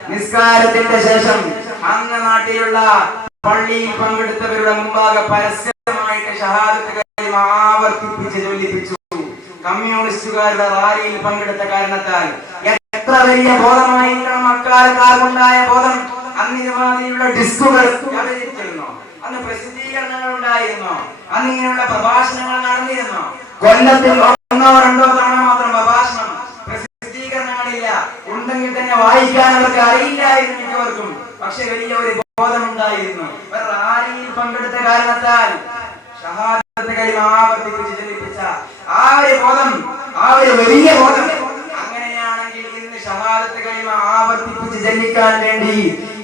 നിസ്കാരത്തിന്റെ ശേഷം അന്ന് നാട്ടിലുള്ള പള്ളിയിൽ പങ്കെടുത്തവരുടെ മുമ്പാകെ പരസ്യമായിട്ട് ഷഹാദത്ത് കലിമ ആവർത്തിപ്പിച്ച് ചൊല്ലിപ്പിച്ചു. കമ്മ്യൂണിസ്റ്റുകാരുടെ റാലിയിൽ പങ്കെടുത്ത കാരണത്താൽ എത്ര വലിയ ബോധമായിരിക്കണം അക്കാലക്കാർക്കുണ്ടായ ബോധം. അന്ന് ഇതുമാതിരിയുള്ള ഡിസ്കുകൾ അവതരിച്ചിരുന്നു, അന്ന് പ്രസിദ്ധീകരണങ്ങൾ ഉണ്ടായിരുന്നു, അന്ന് ഇങ്ങനെയുള്ള പ്രഭാഷണങ്ങൾ നടന്നിരുന്നു. കൊല്ലത്തിൽ 1-2 തവണ മാത്രം പ്രഭാഷണം, പ്രസിദ്ധീകരണങ്ങളില്ല. ഉണ്ടെങ്കിൽ തന്നെ വായിക്കാൻ അവർക്ക് അറിയില്ലായിരുന്നു മിക്കവർക്കും. പക്ഷെ വലിയ ഒരു ബോധം ഉണ്ടായിരുന്നു. റാലിയിൽ പങ്കെടുത്ത കാരണത്താൽ ഷഹാദത്ത് കലിമ ആവർത്തിപ്പിച്ച് ചൊല്ലിപ്പിച്ച ആ ഒരു ബോധം, ആ ഒരു വലിയ ബോധം. അങ്ങനെയാണെങ്കിൽ ഇന്ന് ഷഹാദത്ത് കലിമ ആവർത്തിപ്പിച്ച് ചൊല്ലിക്കാൻ വേണ്ടി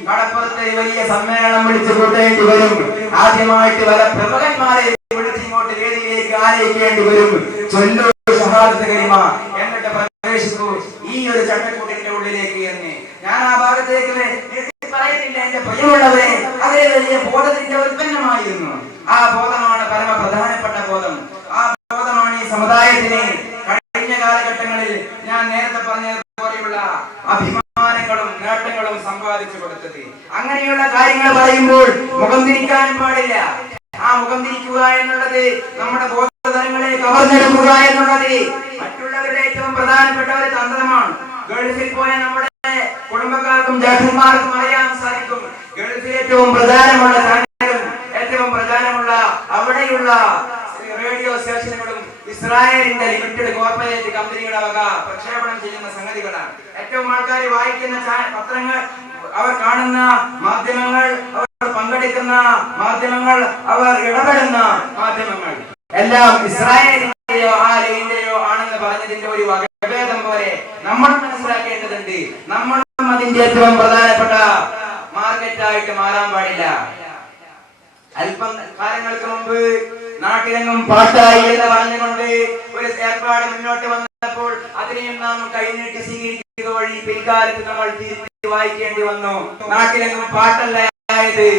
കടപ്പുറത്തെ വലിയ സമ്മേളനം വിളിച്ചു കൂട്ടേണ്ടി വരും. ആദ്യമായിട്ട് പല പ്രമുഖന്മാരെ വിളിച്ച് ഇങ്ങോട്ട് വേദിയിലേക്ക് ആനയിക്കേണ്ടി വരും. ചൊല്ലു ഷഹാദത്ത് കലിമ, എന്നിട്ട് പ്രവേശിക്കൂ ഈ ഒരു ചട്ടക്കൂട്ടിന്റെ ഉള്ളിലേക്ക് എന്ന്. ഞാൻ ആ ഭാഗത്തേക്ക് പറയുന്നില്ല. എന്റെ പ്രിയമുള്ളവരെ, അതേ വലിയ ബോധത്തിന്റെ ഉൽപ്പന്നമായിരുന്നു. ആ ബോധമാണ് പരമപ്രധാനപ്പെട്ട ബോധം. ആ ബോധമാണ് ഈ സമുദായത്തിന് കഴിഞ്ഞ കാലഘട്ടങ്ങളിൽ ഞാൻ നേരത്തെ പറഞ്ഞതുപോലെയുള്ള അഭിമാനങ്ങളും നേട്ടങ്ങളും സമ്പാദിച്ചു കൊടുത്തത്. അങ്ങനെയുള്ള കാര്യങ്ങൾ പറയുമ്പോൾ മുഖം തിരിക്കാൻ പാടില്ല. ആ മുഖം തിരിക്കുക എന്നുള്ളത് നമ്മുടെ ബോധതലങ്ങളെ കവർന്നെടുക്കുക എന്നുള്ളത് മറ്റുള്ളവരുടെ ഏറ്റവും പ്രധാനപ്പെട്ട ഒരു തന്ത്രമാണ്. ഗൾഫിൽ പോയ നമ്മുടെ കുടുംബക്കാർക്കും ജാഥന്മാർക്കും അറിയാൻ സാധിക്കും. ഗൾഫിൽ ഏറ്റവും പ്രധാനമുള്ള ചാനലുകളും ഏറ്റവും പ്രധാനമുള്ള അവിടെയുള്ള റേഡിയോ സ്റ്റേഷനുകളും ഇസ്രായേലിന്റെ ലിമിറ്റഡ് കോർപ്പറേറ്റ് കമ്പനികളുടെ വക പ്രക്ഷേപണം ചെയ്യുന്ന സംഗതികളാണ്. ഏറ്റവും ആൾക്കാർ വായിക്കുന്ന പത്രങ്ങൾ, അവർ കാണുന്ന മാധ്യമങ്ങൾ, അവർ പങ്കെടുക്കുന്ന മാധ്യമങ്ങൾ, അവർ ഇടപെടുന്ന മാധ്യമങ്ങൾ എല്ലാം ഇസ്രായേലിന്റെയോ ആ ലൈനിന്റെയോ ആണെന്ന് പറഞ്ഞതിന്റെ ഒരു വകഭേദം പോലെ നമ്മൾ മനസ്സിലാക്കേണ്ടതുണ്ട്. നമ്മളും അതിന്റെ ഏറ്റവും പ്രധാനപ്പെട്ട മാർക്കറ്റായിട്ട് മാറാൻ പാടില്ല. അല്പം കാലങ്ങൾക്ക് മുമ്പ് നാട്ടിലെങ്ങും പാട്ടായി എന്ന് പറഞ്ഞുകൊണ്ട് ഒരു ഏർപ്പാട് മുന്നോട്ട് വന്നപ്പോൾ അതിനെയും നാം കൈനീട്ടി സ്വീകരിക്കുക വഴി പിൽക്കാലത്ത് നമ്മൾ തിരിച്ചു വായിക്കേണ്ടി വന്നു. നാട്ടിലെങ്ങും പാട്ടല്ല ആയത്,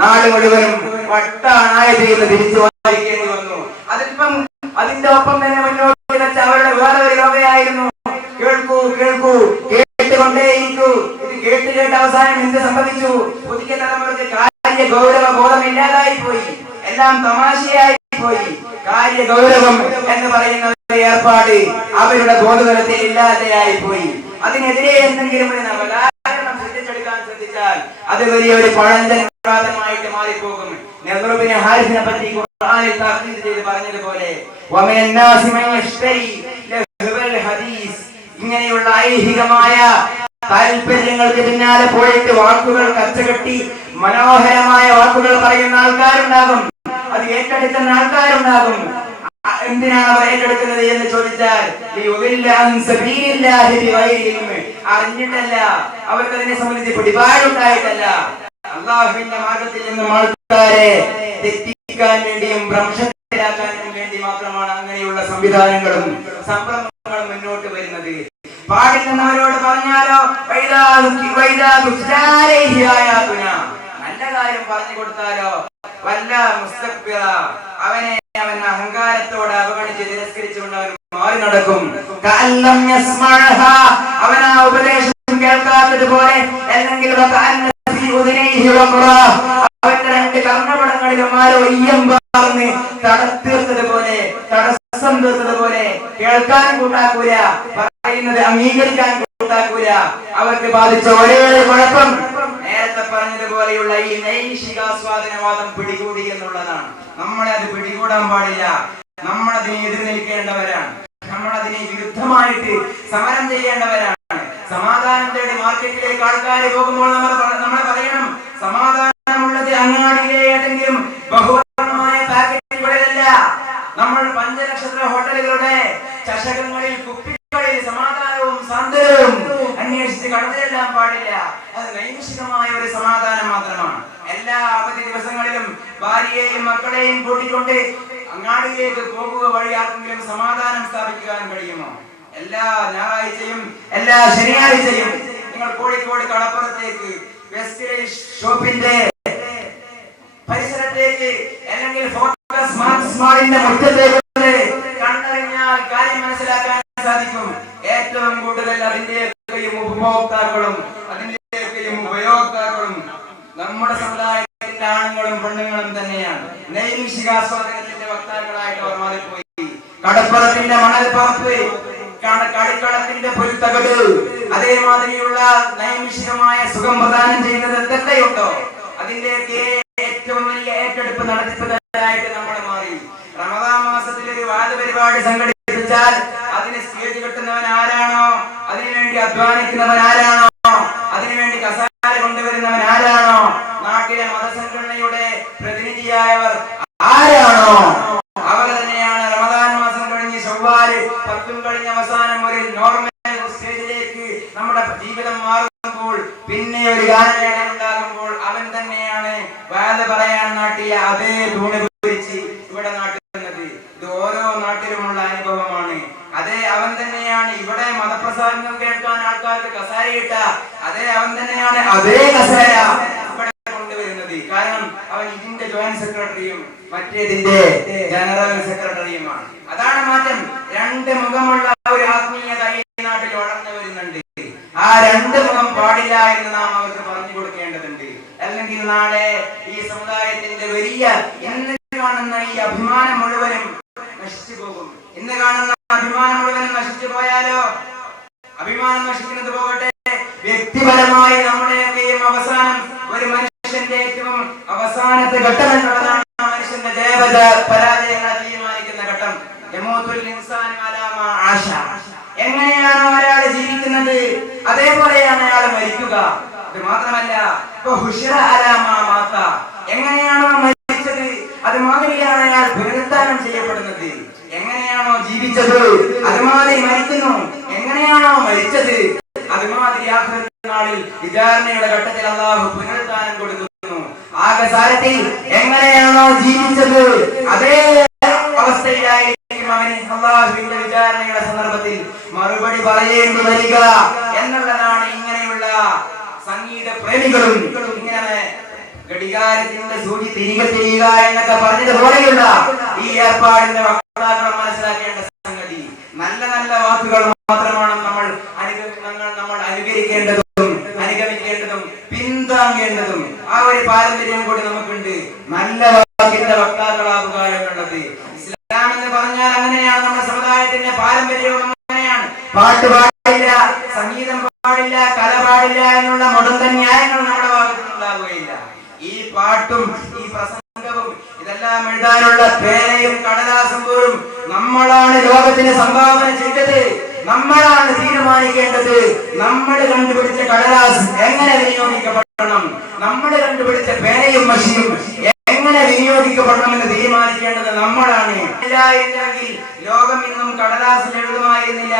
നാട് മുഴുവനും വട്ടാണായത് എന്ന് തിരിച്ചു വായിക്കേണ്ടി വന്നു. അതിപ്പം അതിന്റെ ഒപ്പം തന്നെ മുന്നോട്ട് വെച്ച അവരുടെ വേറെ ഒരു ലോകയായിരുന്നു. കേൾക്കൂ കേൾക്കൂ, കേട്ടുകൊണ്ടേയിരിക്കൂ. ഇത് കേട്ട് അവസാനം എന്ത് സംഭവിച്ചു? പുതിയ തലമുറക്ക് കാര്യ ഗൗരവ ബോധം ഇല്ലാതായി പോയി. എല്ലാം തമാശയായി പോയി. കാര്യ ഗൗരവം എന്ന് പറയുന്ന ഒരു ഏർപ്പാട് അവരുടെ ബോധതലത്തിൽ ഇല്ലാതെയായി പോയി. അതിനെതിരെ എന്തെങ്കിലും സൃഷ്ടിച്ചെടുക്കാൻ ശ്രദ്ധിച്ചാൽ അത് വലിയൊരു പഴഞ്ചൻമായിട്ട് മാറിപ്പോകും. നെഹ്റുവിനെ ഹാരിസിനെ പറ്റി ഖുർആനിൽ താക്കീത് ചെയ്ത് പറഞ്ഞതുപോലെ ഇങ്ങനെയുള്ള ഐഹികമായ താല്പര്യങ്ങൾക്ക് പിന്നാലെ പോയിട്ട് വാക്കുകൾ കച്ചകെട്ടി മനോഹരമായ വാക്കുകൾ പറയുന്ന ആൾക്കാരുണ്ടാകും. അത് ഏറ്റെടുക്കുന്ന ആൾക്കാരുണ്ടാകും. എന്തിനാണ് അവർ ഏറ്റെടുക്കുന്നത് എന്ന് ചോദിച്ചാൽ അറിഞ്ഞിട്ടല്ല, അവർക്ക് അതിനെ സംബന്ധിച്ച് പിടിപാടുണ്ടായിട്ടല്ല. അള്ളാഹുവിന്റെ മാർഗത്തിൽ നിന്നും ആൾക്കാരെ തെറ്റിക്കാൻ വേണ്ടിയും ഭ്രംശത്തിലാക്കാനും വേണ്ടി മാത്രമാണ് അങ്ങനെയുള്ള സംവിധാനങ്ങളും സംരംഭങ്ങളും മുന്നോട്ട് വരുന്നത്. പാടില്ലെന്നവരോട് പറഞ്ഞാലോ നല്ല കാര്യം പറഞ്ഞു കൊടുത്താലോ വല്ല മുസ്തക്ബിറ അവൻ അഹങ്കാരത്തോടെ അവഗണിച്ച് തിരസ്കരിച്ചുകൊണ്ട് അവൻ മാറി നടക്കും. അവൻ ആ ഉപദേശം കേൾക്കാത്തതുപോലെ, അല്ലെങ്കിൽ അവന്റെ 2 കർണപടങ്ങളിലും ആരോ ഈയം പറഞ്ഞ് തടസ്സീർത്തതുപോലെ, തടസ്സം തീർത്തതുപോലെ കേൾക്കാൻ കൂട്ടാക്കൂല, പറയുന്നത് അംഗീകരിക്കാൻ കൂട്ടാക്കൂല. അവർക്ക് ബാധിച്ച ഒരേ കുഴപ്പം നേരത്തെ പറഞ്ഞതുപോലെയുള്ള ഈ നൈഷികാസ്വാദനവാദം പിടികൂടി എന്നുള്ളതാണ്. നമ്മളെ അത് പിടികൂടാൻ പാടില്ല. നമ്മളതിനെ എതിർ നിൽക്കേണ്ടവരാണ്. നമ്മളതിനെ വിരുദ്ധമായിട്ട് സമരം ചെയ്യേണ്ടവരാണ്. സമാധാനം തേടി മാർക്കറ്റിലേക്ക് ആൾക്കാർ പോകുമ്പോൾ നമ്മൾ പറയണം, സമാധാനമുള്ളത് അങ്ങാടിയിലെ ഏതെങ്കിലും ബഹുവർണ്ണമായ പാക്കറ്റുകളിലല്ല. നമ്മൾ പഞ്ചനക്ഷത്ര ഹോട്ടലുകളുടെ ചഷകങ്ങളിൽ കുപ്പികളിൽ സമാധാനവും സാന്ത്വനവും അന്വേഷിച്ച് കടന്നെല്ലാം പാടില്ല. അത് നൈമിഷികമായ ഒരു സമാധാനം മാത്രമാണ്. എല്ലാ അവധി ദിവസങ്ങളിലും ഭാര്യയെയും മക്കളെയും കൂട്ടിക്കൊണ്ട് അങ്ങാടിയിലേക്ക് പോകുക വഴി ആർക്കെങ്കിലും സമാധാനം സ്ഥാപിക്കാൻ കഴിയുമോ? എല്ലാ ഞായറാഴ്ചയും എല്ലാ ശനിയാഴ്ചയും നിങ്ങൾ കോഴിക്കോട് കടപ്പുറത്തേക്ക് വെസ്റ്റ് ഷോപ്പിന്റെ പരിസരത്തേക്ക് അല്ലെങ്കിൽ ഫോക്കസ് മാളിന്റെ മുറ്റത്തേക്ക് കണ്ടറിഞ്ഞാൽ കാര്യം മനസ്സിലാക്കാൻ സാധിക്കും. ഏറ്റവും കൂടുതൽ അതിന്റെ ഉപഭോക്താക്കളും അതിന്റെ ആണുങ്ങളും പെണ്ണുങ്ങളും തന്നെയാണ്. നൈമിഷികാസ്വാദനത്തിന്റെ വക്താക്കളായിട്ട് അവർ മാറിപ്പോയി. കടപ്പുറത്തിന്റെ മണൽ പറപ്പ്, കളിക്കളത്തിന്റെ പൊരുത്തകട്, അതേമാതിരിയുള്ള നൈമിഷികമായ സുഖം പ്രദാനം ചെയ്യുന്നത് എന്തൊക്കെയുണ്ടോ അതിന്റെയൊക്കെ ഏറ്റവും വലിയ ഏറ്റെടുപ്പ് നടത്തിപ്പുകാരായിട്ട് നമ്മൾ മാറി. റമദാൻ മാസത്തിൽ ഒരു വാദപരിപാടി സംഘടിപ്പിച്ചാൽ അതിന് സ്റ്റേജ് കെട്ടുന്നവൻ ആരാണോ, അതിനുവേണ്ടി അധ്വാനിക്കുന്നവൻ ആരാണോ, അതിനുവേണ്ടി കസാര കൊണ്ടുവരുന്നവൻ ആരാണോ, നാട്ടിലെ മതസംഘടനയുടെ പ്രതിനിധിയായവർ ആരാണോ, അവർ തന്നെയാണ് റമദാൻ മാസം കഴിഞ്ഞ് ചൊവ്വാല് 10 കഴിഞ്ഞ അവസാനം ഒരു നോർമൽ സ്റ്റേജിലേക്ക് നമ്മുടെ ജീവിതം മാറുമ്പോൾ, പിന്നെ ഒരു ഗാനമേള ഉണ്ടാകുമ്പോൾ അവൻ തന്നെയാണ് വാദ പറയാൻ നാട്ടിയ അതേ തൂണ് പിടിച്ച് ഇവിടെ നാട്ടുന്നത്. ഇത് ഓരോ നാട്ടിലുമുള്ള അനുഭവമാണ്. അതേ അവൻ തന്നെയാണ് ഇവിടെ മതപ്രസാദനം കേൾക്കാൻ ആൾക്കാർക്ക് കസാരയിട്ട അതേ അവൻ തന്നെയാണ് അതേ കസാര ഇവിടെ കൊണ്ടുവരുന്നത്. കാരണം അവൻ ഇതിന്റെ ജോയിന്റ് സെക്രട്ടറിയും മറ്റേതിന്റെ ജനറൽ സെക്രട്ടറിയുമാണ്. അതാണ് മാറ്റം. രണ്ട് മുഖമുള്ള ഒരു ആത്മീയത ഈ നാട്ടിൽ വളർന്നു വരുന്നുണ്ട്. ആ രണ്ട് മുഖം പാടില്ല എന്ന് നാം അവർക്ക് പറഞ്ഞു കൊടുക്കേണ്ടതുണ്ട്. അല്ലെങ്കിൽ നാളെ ഈ സമുദായത്തിന്റെ വലിയ ഇന്ന് കാണുന്ന ഈ അഭിമാനം മുഴുവനും നശിച്ചു പോകും. ഇന്ന് കാണുന്ന അഭിമാനം മുഴുവനും നശിച്ചു പോയാലോ? അഭിമാനം നശിക്കുന്നത് പോകട്ടെ, വ്യക്തിപരമായി നമ്മുടെയൊക്കെയും അവസാനം ഒരു മനുഷ്യന്റെ ഏറ്റവും അവസാനത്തെ ഘട്ടം എന്നുള്ളതാണ് മനുഷ്യന്റെ പരാജയങ്ങളെ തീരുമാനിക്കുന്ന ഘട്ടം. എങ്ങനെയാണോ ഒരാൾ ജീവിക്കുന്നത് അതേപോലെയാണ് അയാൾ മരിക്കുക. അത് മാത്രമല്ല, എങ്ങനെയാണോ മരിച്ചത് അതുമാതിരിയാണ് അയാൾ പുനരുദ്ധാനം ചെയ്യപ്പെടുന്നത്. എങ്ങനെയാണോ ജീവിച്ചത് അതുമാതിരി മരിക്കുന്നു. എങ്ങനെയാണോ മരിച്ചത് അതുമാതിരി ആഖിറത്തുനാളിൽ വിചാരണയുടെ ഘട്ടത്തിൽ അല്ലാഹു പുനരുദ്ധാനം കൊടുക്കുന്നു. ആകസാരത്തിൽ എങ്ങനെയാണോ ജീവിച്ചത് അതേ അവസ്ഥയിലായിരിക്കും അവന് അല്ലാഹുവിന്റെ വിചാരണയുടെ സന്ദർഭത്തിൽ മറുപടി പറയേണ്ടി വരിക എന്നുള്ളതാണ്. ഇങ്ങനെയുള്ള സംഗീത പ്രേമികളും ഇങ്ങനെ ഘടികാരത്തിന്റെ സൂചി തിരികെ തിരിയുക എന്നൊക്കെ പറഞ്ഞതുപോലെയുള്ള ഈ ഏർപ്പാടിന്റെ വക്താക്കൾ മനസ്സിലാക്കേണ്ട സംഗതി, നല്ല നല്ല വാക്കുകൾ മാത്രമാണ് നമ്മൾ അനുകരിക്കേണ്ടതും അനുഗമിക്കേണ്ടതും പിന്താങ്ങേണ്ടതും. ആ ഒരു പാരമ്പര്യം കൂടി നമുക്കുണ്ട്. നല്ല വാക്കിന്റെ വക്താക്കളാവുക എന്നുള്ളത് ഇസ്ലാം എന്ന് പറഞ്ഞാൽ അങ്ങനെയാണ്. നമ്മുടെ സമുദായത്തിന്റെ പാരമ്പര്യവും അങ്ങനെയാണ്. പാട്ട് പാടില്ല, സംഗീതം പാടില്ല, കല പാടില്ല എന്നുള്ള മുടന്തൻ ന്യായങ്ങൾ നമ്മുടെ ഭാഗത്ത് ഉണ്ടാവുകയില്ല. ഈ പാട്ടും ഈ പ്രസംഗവും ഇതെല്ലാം എഴുതാനുള്ള പേനയും കടലാസും പോലും നമ്മളാണ് ലോകത്തിന് സംഭാവന ചെയ്തത്. നമ്മളാണ് തീരുമാനിക്കേണ്ടത്. നമ്മൾ കണ്ടുപിടിച്ച കടലാസ് എങ്ങനെ വിനിയോഗിക്കപ്പെടണം, നമ്മൾ കണ്ടുപിടിച്ച പേനയും മഷിയും എങ്ങനെ വിനിയോഗിക്കപ്പെടണമെന്ന് തീരുമാനിക്കേണ്ടത് നമ്മളാണ്. ഇല്ലെങ്കിൽ ലോകം ഇന്നും കടലാസിൽ എഴുതുമായിരുന്നില്ല.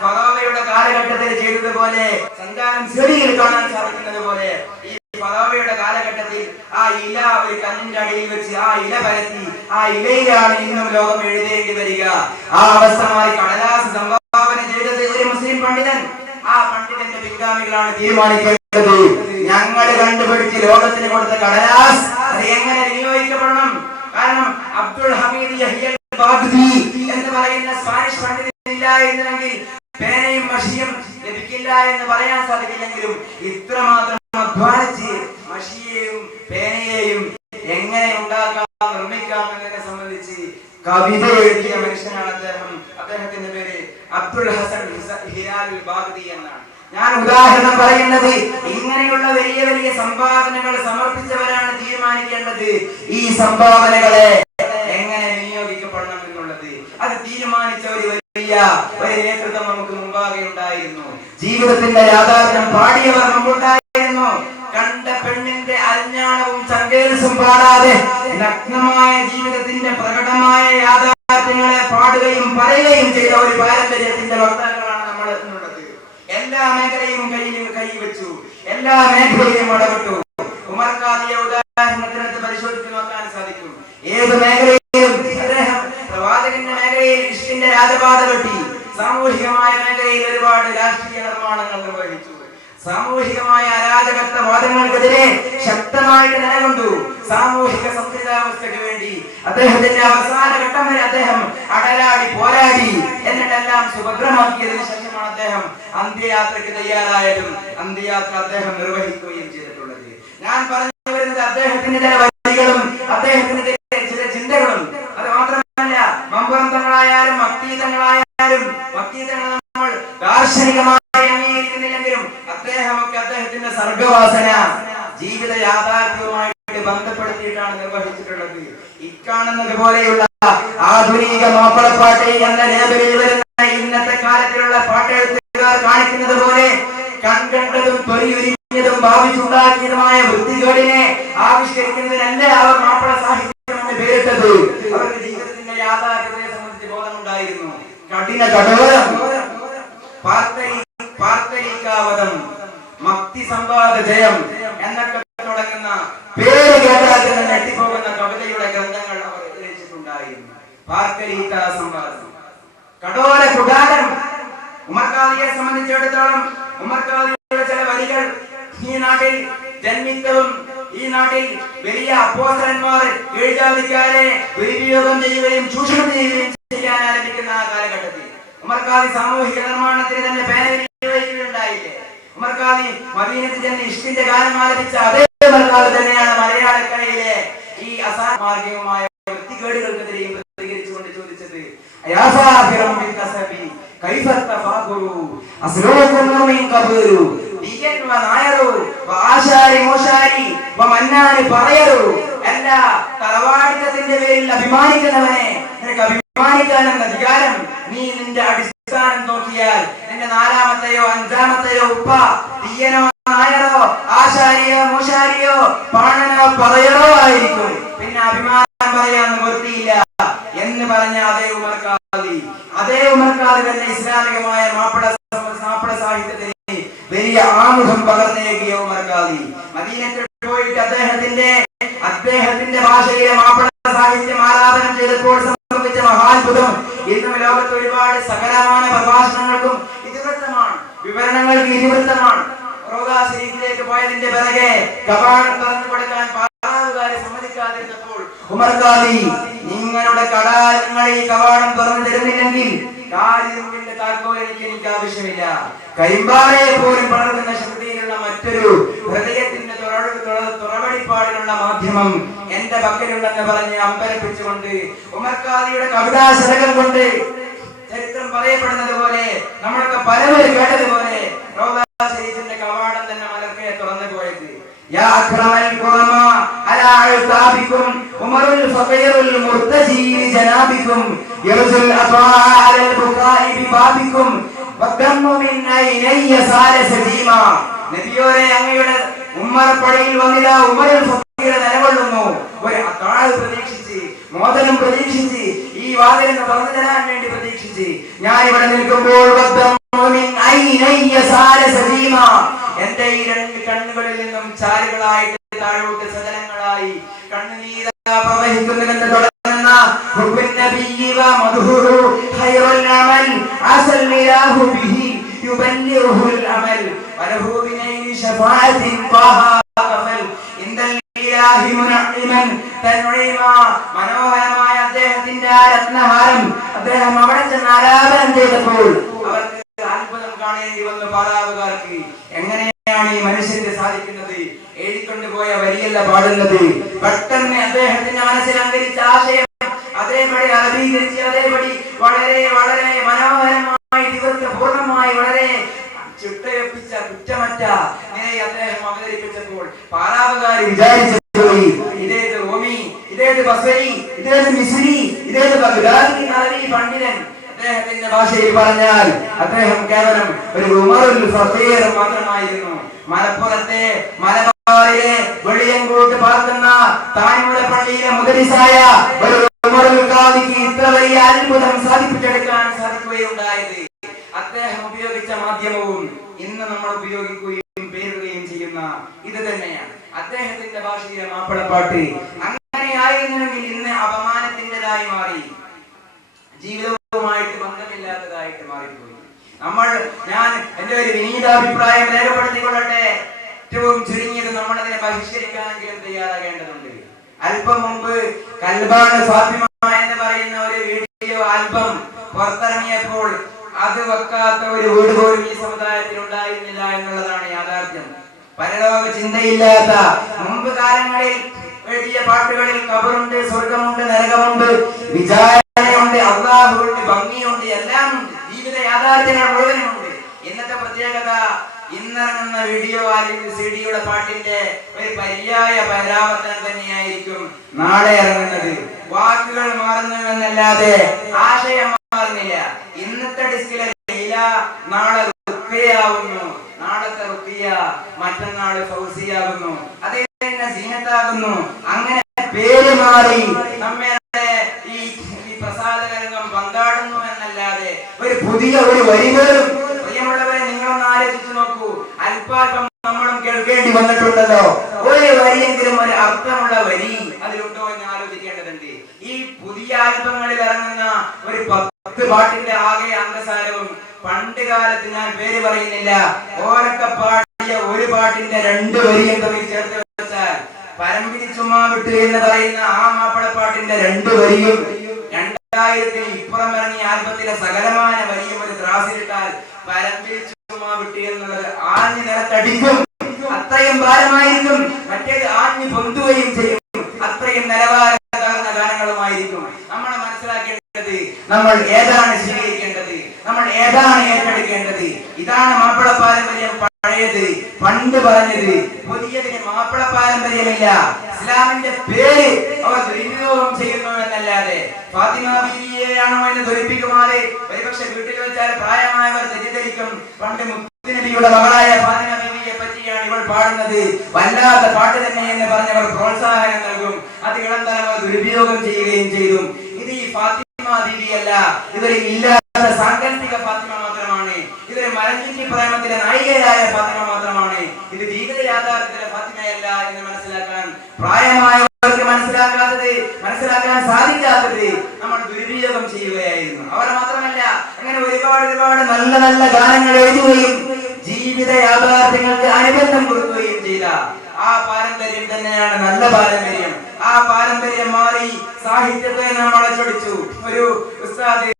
ഫറോവയുടെ കാലഘട്ടത്തിൽ ചെയ്തതുപോലെ, സഞ്ചാരം ശരിയിൽ കാണാൻ സാധിക്കുന്നത് പോലെ ഈ ഫറോവയുടെ കാലഘട്ടത്തിൽ ആ ഇല ഒരു കല്ലിന്റെ അടിയിൽ വെച്ച് ആ ഇല പരത്തി ആ ഇലയിലാണ് ഇന്നും ലോകം എഴുതേണ്ടി വരിക. ആ അവസ്ഥമായി കടലാസ് സംഭാവന ചെയ്തത് ഒരു മുസ്ലിം പണ്ഡിതൻ. ആ പണ്ഡിതന്റെ പിൻഗാമികളാണ് തീരുമാനിക്കേണ്ടത്. ഞങ്ങൾ കണ്ടുപിടിച്ച് ലോകത്തിന് കൊടുത്ത കടലാസ് അത് എങ്ങനെ വിനിയോഗിക്കപ്പെടണം. കാരണം അബ്ദുൽ ഹമീദ് യഹിയൽ ബാഗ്ദി എന്ന് പറയുന്ന സ്പാനിഷ് പണ്ഡിതനില്ലായിരുന്നെങ്കിൽ പേനയും മഷിയും ലഭിക്കില്ല എന്ന് പറയാൻ സാധിക്കില്ലെങ്കിലും ഇത്രമാത്രം അധ്വാനിച്ച് മഷിയെയും പേനയെയും എങ്ങനെ ഉണ്ടാക്കാം, നിർമ്മിക്കാം എന്നതിനെ സംബന്ധിച്ച് കവിത എഴുതിയ മനുഷ്യനാണ് അദ്ദേഹം. അദ്ദേഹത്തിന്റെ പേര് അബ്ദുൽ ഹസൻ ഹിലാലുൽ ബാഗ്ദി എന്നാണ്. ഞാൻ ഉദാഹരണം പറയുന്നത് ഇങ്ങനെയുള്ള വലിയ വലിയ സംഭാവനകൾ സമർപ്പിച്ചവരാണ് തീരുമാനിക്കേണ്ടത് ഈ സംഭാവനകളെ എങ്ങനെ വിനിയോഗിക്കപ്പെടണം എന്നുള്ളത്. അത് തീരുമാനിച്ച ഒരു വലിയ നേതൃത്വം നമുക്ക് മുമ്പാകെ ഉണ്ടായിരുന്നു. ജീവിതത്തിന്റെ യാഥാർത്ഥ്യം പാടിയവർ മുമ്പുണ്ടായിരുന്നു. കണ്ട പെണ്ണിന്റെ അജ്ഞാനവും ചങ്കേൽസും പാടാതെ നഗ്നമായ ജീവിതത്തിന്റെ പ്രകടമായ യാഥാർത്ഥ്യങ്ങളെ പാടുകയും പറയുകയും ചെയ്ത ഒരു പാരമ്പര്യത്തിന്റെ വക്താക്കളാണ് നമ്മൾ എന്നുള്ളത്. എല്ലാ മേഖലയും കൈവച്ചു, എല്ലാ മേഖലയും ഇടപെട്ടു. ഉമർ ഖാദിയെ ഉദാഹരണത്തിനകത്ത് പരിശോധിച്ച് നോക്കാൻ സാധിക്കും. ഏത് മേഖലയിലും അദ്ദേഹം പ്രവാചകന്റെ മേഖലയിൽ ഇഷ്കിന്റെ രാജപാത കെട്ടി, സാമൂഹികമായ മേഖലയിൽ ഒരുപാട് രാഷ്ട്രീയ നിർമ്മാണങ്ങൾ നിർവഹിച്ചു. സാമൂഹികമായ അരാജകത്വവാദങ്ങൾക്കെതിരെ ശക്തമായിട്ട് നിലകൊണ്ടു. സാമൂഹിക സന്തുലിതാവസ്ഥയ്ക്ക് വേണ്ടി അദ്ദേഹത്തിന്റെ അവസാന ഘട്ടം വരെ അദ്ദേഹം അടലാടി പോരാടി. എന്നിട്ടെല്ലാം സുഭദ്രമാക്കിയതിനു ശേഷമാണ് അദ്ദേഹം അന്ത്യയാത്രയ്ക്ക് തയ്യാറായതും അന്ത്യയാത്ര അദ്ദേഹം നിർവഹിക്കുകയും ചെയ്തിട്ടുള്ളത്. ഞാൻ പറഞ്ഞു വരുന്നത് പറഞ്ഞത് അദ്ദേഹത്തിന്റെ ചില വരികളും അദ്ദേഹത്തിന്റെ ചില ചിന്തകളും. അത് മാത്രമല്ല, മമ്പുറം തങ്ങളായാലും മക്തീതങ്ങളായാലും മക്തീതങ്ങൾ നമ്മൾ ദാർശനികമായി അംഗീകരിക്കുന്നില്ലെങ്കിലും അദ്ദേഹമൊക്കെ അദ്ദേഹത്തിന്റെ സർഗവാസന ജീവിത യാഥാർത്ഥ്യവുമായിട്ട് ബന്ധപ്പെടുത്തിയിട്ടാണ് നിർവഹിച്ചിട്ടുള്ളത്. ഇക്കാണുന്നത് പോലെയുള്ള ആധുനിക മാപ്പിളപ്പാട്ട് എന്ന ലേബലിൽ വരുന്ന ഇന്നത്തെ കാലത്തിലുള്ള പാട്ടെഴുത്തുകാർ കാണിക്കുന്നത് പോലെ കൺകണ്ടതും തൊലിയുരിഞ്ഞതും ഭാവിച്ചുണ്ടാക്കിയതുമായ വൃത്തികേടിനെ ആവിഷ്കരിക്കുന്നതിനല്ല അവർ മാപ്പിള സാഹിത്യം എന്ന് പേരിട്ടത്. അവരുടെ ജീവിതത്തിന്റെ യാഥാർത്ഥ്യത്തെ സംബന്ധിച്ച് ബോധമുണ്ടായിരുന്നു. കഠിന കഠോരം, പാർത്തരീകാവതം, മക്തി സംവാദ ജയം എന്നൊക്കെ തുടങ്ങുന്ന പേര് കേട്ടാൽ തന്നെ ഞെട്ടിപ്പോകുന്ന കവിതയുടെ ഗ്രന്ഥങ്ങൾ അവർ രചിച്ചിട്ടുണ്ടായിരുന്നു. പാർത്തരീക സംവാദം, കഠോര കുടാരം. ഉമർ ഖാദിയെ സംബന്ധിച്ചിടത്തോളം ഉമർ ഖാദിയുടെ ചില വരികൾ ഈ നാട്ടിൽ ജന്മിത്തവും ഈ നാട്ടിൽ വലിയ അപ്പോസ്തലന്മാർ കീഴ്ജാതിക്കാരെ ദുരുപയോഗം ചെയ്യുകയും ചൂഷണം ചെയ്യുകയും ചെയ്യാൻ ആരംഭിക്കുന്ന ആ കാലഘട്ടത്തിൽ ഉമർ ഖാദി സാമൂഹിക നിർമ്മാണത്തിന് തന്നെ പേന വിനിയോഗിക്കുകയുണ്ടായില്ലേ? ഉമർ ഖാദി മദീനത്തിൽ ചെന്ന് ഇഷ്കിന്റെ ഗാനം ആലപിച്ച അതേ ഉമർ ഖാദി തന്നെയാണ് മലയാളക്കരയിലെ ഈ അസാമാർഗികമായ വൃത്തികേടുകൾക്കെതിരെയും പ്രതികരിച്ചുകൊണ്ട് ചോദിച്ചത്, തറവാടിത്തത്തിന്റെ പേരിൽ അഭിമാനിക്കുന്നവനെ, നിനക്ക് അഭിമാനിക്കാനെന്ന അധികാരം നീ നിന്റെ അടിസ്ഥാനം നോക്കിയാൽ നിന്റെ നാലാമത്തെയോ അഞ്ചാമത്തെയോ ഉപ്പ തീയനോ നായരോ ആശാരിയോ മൂശാരിയോ പാണനോ പറയറോ ആയിരിക്കും. പിന്നെ അഭിമാനം പറയാൻ നിവൃത്തിയില്ല എന്ന് പറഞ്ഞ അതേ ഉമർ ഖാദി തന്നെ ഇസ്ലാമികമായ മാപ്പിള സാഹിത്യത്തിന് വലിയ ആമുഖം പകർന്നേകിയ ഉമർ ഖാദി മദീനത്തിൽ പോയിട്ട് അദ്ദേഹത്തിന്റെ ഭാഷയിലെ മാപ്പിള സാഹിത്യം ആലാപനം ചെയ്തപ്പോൾ സംഭവിച്ച മഹാത്ഭുതം ഇന്നും ലോകത്ത് ഒരുപാട് സകലമായ പ്രഭാഷണങ്ങൾക്കും ഇതിവൃത്തമാണ്, വിവരണങ്ങൾക്ക് ഇതിവൃത്തമാണ്. റോദാ ശരീഫിലേക്ക് പോയതിന്റെ പിറകെ കവാടം തുറന്നു കൊടുക്കാൻ പാറാവുകാരെ സമ്മതിക്കാതിരുന്നപ്പോൾ ഉമർ ഖാദി, നിങ്ങളുടെ നിങ്ങൾ ഈ കവാടം തുറന്നു തരുന്നില്ലെങ്കിൽ കാലിന്റെ താക്കോൽ എനിക്ക് ആവശ്യമില്ല, കരിമ്പാറയെ പോലും പടർത്തുന്ന ശക്തിയിലുള്ള മറ്റൊരു ഹൃദയത്തിന്റെ തുറവടിപ്പാടിനുള്ള മാധ്യമം എന്റെ പക്കലുണ്ടെന്ന് പറഞ്ഞ് അമ്പരപ്പിച്ചുകൊണ്ട് ഉമർ ഖാദിയുടെ കവിതാശരകൾ കൊണ്ട് ചരിത്രം പറയപ്പെടുന്നത് പോലെ നമ്മളൊക്കെ പലവരും കേട്ടതുപോലെ റോദാ ശരീഫിന്റെ കവാടം തന്നെ മലർക്കെ തുറന്നു പോയത്. യാ അക്രമൽ ഖുറമ അലാ അൽതാബികും ഉമറുൽ ഫഖീറുൽ മുർതജി ജനാബികും യർസുൽ അത്വാ അലൽ ബുഖാരി ബിബാബികും വദമ്മു മിൻ ഐനയ്യ സാല സജീമ. നബിയോരെ, അങ്ങയുടെ ഉമ്മർ പടിയിൽ വന്നില്ല, ഉമറുൽ ഫഖീർ നിലകൊള്ളുന്നു. ഒരു അത്താഴ് പ്രതീക്ഷിച്ച്, മോദനം പ്രതീക്ഷിച്ച്, ഈ വാതിലിന് തുറന്നു തരാൻ വേണ്ടി പ്രതീക്ഷിച്ച് ഞാൻ ഇവിടെ നിൽക്കുമ്പോൾ എന്റെ ഈ രണ്ട് കണ്ണുകളിൽ നിന്നും ചാലുകളായിട്ട് താഴോട്ട് സദനങ്ങളായി കണ്ണുനീര പ്രവഹിക്കുന്നുവെന്ന് തുടങ്ങുന്ന മനോഹരമായ അദ്ദേഹത്തിന്റെ ആ രത്നഹാരം അദ്ദേഹം അവിടെ ചെന്ന് ആലാപനം ചെയ്തപ്പോൾ അവർക്ക് അത്ഭുതം കാണേണ്ടി വന്നു. പാറാവുകാർക്ക് എങ്ങനെയാണ് ഈ മനുഷ്യന്റെ സാധിക്കുന്നത്? എഴുതിക്കൊണ്ടുപോയ വരിയല്ല പാടുന്നത്. പെട്ടെന്ന് അദ്ദേഹത്തിന്റെ മനസ്സിൽ അന്തരിച്ച ആശയം അതേപടി അലഭീകരിച്ച് അതേപടി വളരെ വളരെ മനോഹരമായി ദിവസപൂർണമായി വളരെ ചുട്ടയൊപ്പിച്ച കുറ്റമറ്റ നിലയിൽ അദ്ദേഹം അവതരിപ്പിച്ചപ്പോൾ പാറാവുകാർ വിചാരിച്ചു, ഇതേത് റോമി, ഇതേത് ബസരി, ഇതേത് മിസ്രി, ഇതേത് ബഗ്ദാദി നബി പണ്ഡിതൻ. അദ്ദേഹത്തിന്റെ ഭാഷയിൽ പറഞ്ഞാൽ അദ്ദേഹം കേവലം ഒരു ഉമറുൽ ഫഖീർ മാത്രമായിരുന്നു. മലപ്പുറത്തെ മലബാറിലെ വെളിയങ്കോട്ട് പാർക്കുന്ന താനൂര പള്ളിയിലെ മുദരിസായ ഒരു ഉമറുൽ ഖാദിക്ക് ഇത്ര വലിയ അത്ഭുതം സാധിപ്പിച്ചെടുക്കാൻ സാധിക്കുകയുണ്ടായത് അദ്ദേഹം ഉപയോഗിച്ച മാധ്യമവും ഇന്ന് നമ്മൾ ഉപയോഗിക്കുകയും പേരുകയും ചെയ്യുന്ന ഇത് തന്നെയാണ്. അദ്ദേഹത്തിന്റെ ഭാഷയിലെ മാപ്പിളപ്പാട്ട് അങ്ങനെയായിരുന്നെങ്കിൽ ഇന്ന് അപമാനത്തിൻ്റെതായി മാറി, ജീവിതവുമായിട്ട് ബന്ധമില്ലാത്തതായിട്ട് മാറിപ്പോയി. ഞാൻ എന്റെ ഒരു വിനീതാഭിപ്രായം രേഖപ്പെടുത്തിക്കൊള്ളട്ടെ. ഏറ്റവും ചുരുങ്ങിയത് നമ്മളതിനെ ബഹിഷ്കരിക്കാനെങ്കിലും തയ്യാറാകേണ്ടതുണ്ട്. അല്പം മുമ്പ് കൽബാണ് ഫാത്തിമ എന്ന് പറയുന്ന ഒരു വീഡിയോ ആൽബം പുറത്തിറങ്ങിയപ്പോൾ അത് വെക്കാത്ത ഒരു വീട് പോലും ഈ സമുദായത്തിൽ ഉണ്ടായിരുന്നില്ല എന്നുള്ളതാണ് യാഥാർത്ഥ്യം. പരലോക ചിന്തയില്ലാത്ത മുമ്പ് കാലങ്ങളിൽ എഴുതിയ പാട്ടുകളിൽ ഖബറുണ്ട്, സ്വർഗമുണ്ട്, നരകമുണ്ട്, വിചാരണയുണ്ട്, അള്ളാഹുണ്ട്, ഭംഗിയുണ്ട്, എല്ലാം ഉണ്ട്. ജീവിത യാഥാർത്ഥ്യങ്ങൾ മുഴുവനുമുണ്ട്. ഇന്നത്തെ പ്രത്യേകത ഇന്നിറങ്ങുന്ന വീഡിയോ അല്ലെങ്കിൽ സിഡിയുടെ പാട്ടിന്റെ ഒരു പര്യായ പരാവർത്തനം തന്നെയായിരിക്കും നാളെ ഇറങ്ങുന്നത്. വാക്കുകൾ മാറുന്നുവെന്നല്ലാതെ ആശയം മാറുന്നില്ല. ഇന്നത്തെ ഡിസ്കിലെ ലൈല നാളെ റുഖിയാവുന്നു, നാളത്തെ റുഖിയ മറ്റന്നാള് ഫൗസിയാകുന്നു, അതേ തന്നെ സീനത്താകുന്നു. അങ്ങനെ പേര് മാറി നമ്മളുടെ ഈ പ്രസാദകരംഗം പന്താടുന്നു എന്നല്ലാതെ ഒരു പുതിയ ഒരു വരി പോലും. പ്രിയമുള്ളവരെ, നിങ്ങളൊന്ന് ആലോചിച്ചു നോക്കൂ. അല്പാൽപ്പം നമ്മളും കേൾക്കേണ്ടി വന്നിട്ടുണ്ടല്ലോ. ഒരു വരിയെങ്കിലും ഒരു അർത്ഥമുള്ള വരി അതിലുണ്ടോ എന്ന് ആലോചിക്കേണ്ടതുണ്ട്. ഈ പുതിയ ആൽബങ്ങളിൽ ഇറങ്ങുന്ന ഒരു 10 പാട്ടിന്റെ ആകെ അന്തസാരവും പണ്ട് കാലത്ത്, ഞാൻ പേര് പറയുന്നില്ല, ഓരൊക്കെ പാടിയ ഒരു പാട്ടിന്റെ 2 വരിയും തമ്മിൽ ചേർത്ത് വെച്ചാൽ പരമ്പിരി ചുമ്മാ വിട്ടു എന്ന് പറയുന്ന ആ മാപ്പിളപ്പാട്ടിന്റെ 2 വരിയും 2000-ൽ ഇപ്പുറം ഇറങ്ങിയ ആൽബത്തിലെ സകലമായ വരിയും ഒരു ത്രാസിലിട്ടാൽ പരമ്പിരി ചുമ്മാ വിട്ടു എന്നുള്ളത് ആഞ്ഞു നിലത്തടിക്കും. അത്രയും ഭാരമായിരിക്കും. മറ്റേത് ആഞ്ഞു പൊന്തുകയും ചെയ്യും. അത്രയും നിലവാരം തകർന്ന ഗാനങ്ങളുമായിരിക്കും. നമ്മൾ മനസ്സിലാക്കേണ്ടത് നമ്മൾ ഏതാണ് സ്വീകരിക്കേണ്ടത്, നമ്മൾ ഏതാണ് ഏറ്റെടുക്കേണ്ടത്. ഇതാണ് മാപ്പിള പാരമ്പര്യം. പഴയത് പണ്ട് പറഞ്ഞത്, പുതിയതിന് മാപ്പിള പാരമ്പര്യമില്ല. ഇസ്ലാമിന്റെ പേര് അവർ ദുരുപയോഗം ചെയ്യുന്നു എന്നല്ലാതെ ഫാത്തിമ ബീവിയെയാണോ എന്ന് ധരിപ്പിക്കുമാറ് ഒരുപക്ഷെ വീട്ടിൽ വെച്ചാൽ പ്രായമായവർ തെറ്റിദ്ധരിക്കും. പണ്ട് മുത്തുനബിയുടെ മകളായ ഫാത്തിമ ബീവിയെ പറ്റിയാണ് ഇവൾ പാടുന്നത്, വല്ലാത്ത പാട്ട് തന്നെ എന്ന് പറഞ്ഞവർ പ്രോത്സാഹനം നൽകും. അത് ഇളം തലമുറ ദുരുപയോഗം ചെയ്യുകയും ചെയ്തു. ഇത് ഈ ഫാത്തിമ ബീവിയല്ല, ഇതൊരു ഇല്ലാത്ത സാങ്കല്പിക ഫാത്തിമ മാത്രമാണ്. ഇതൊരു മലഞ്ചുറ്റി പ്രേമത്തിലെ നായികയായ ഫാത്തിമ മാത്രമാണ്. ഇത് ജീവിത യാഥാർത്ഥ്യത്തിലെ ഫാത്തിമയല്ല എന്ന് മനസ്സിലാക്കാൻ പ്രായമായവർക്ക് മനസ്സിലാക്കാൻ സാധിക്കാത്തത് നമ്മൾ ദുരുപയോഗം ചെയ്യുകയായിരുന്നു. അവർ മാത്രമല്ല, അങ്ങനെ ഒരുപാട് നല്ല നല്ല ഗാനങ്ങൾ എഴുതുകയും ജീവിത യാഥാർത്ഥ്യങ്ങൾക്ക് അനുബന്ധം കൊടുക്കുകയും ചെയ്ത ആ പാരമ്പര്യം തന്നെയാണ് നല്ല പാരമ്പര്യം. ആ പാരമ്പര്യം മാറി സാഹിത്യത്തെ നാം വളച്ചൊടിച്ചു. ഒരു ഉസ്താദ്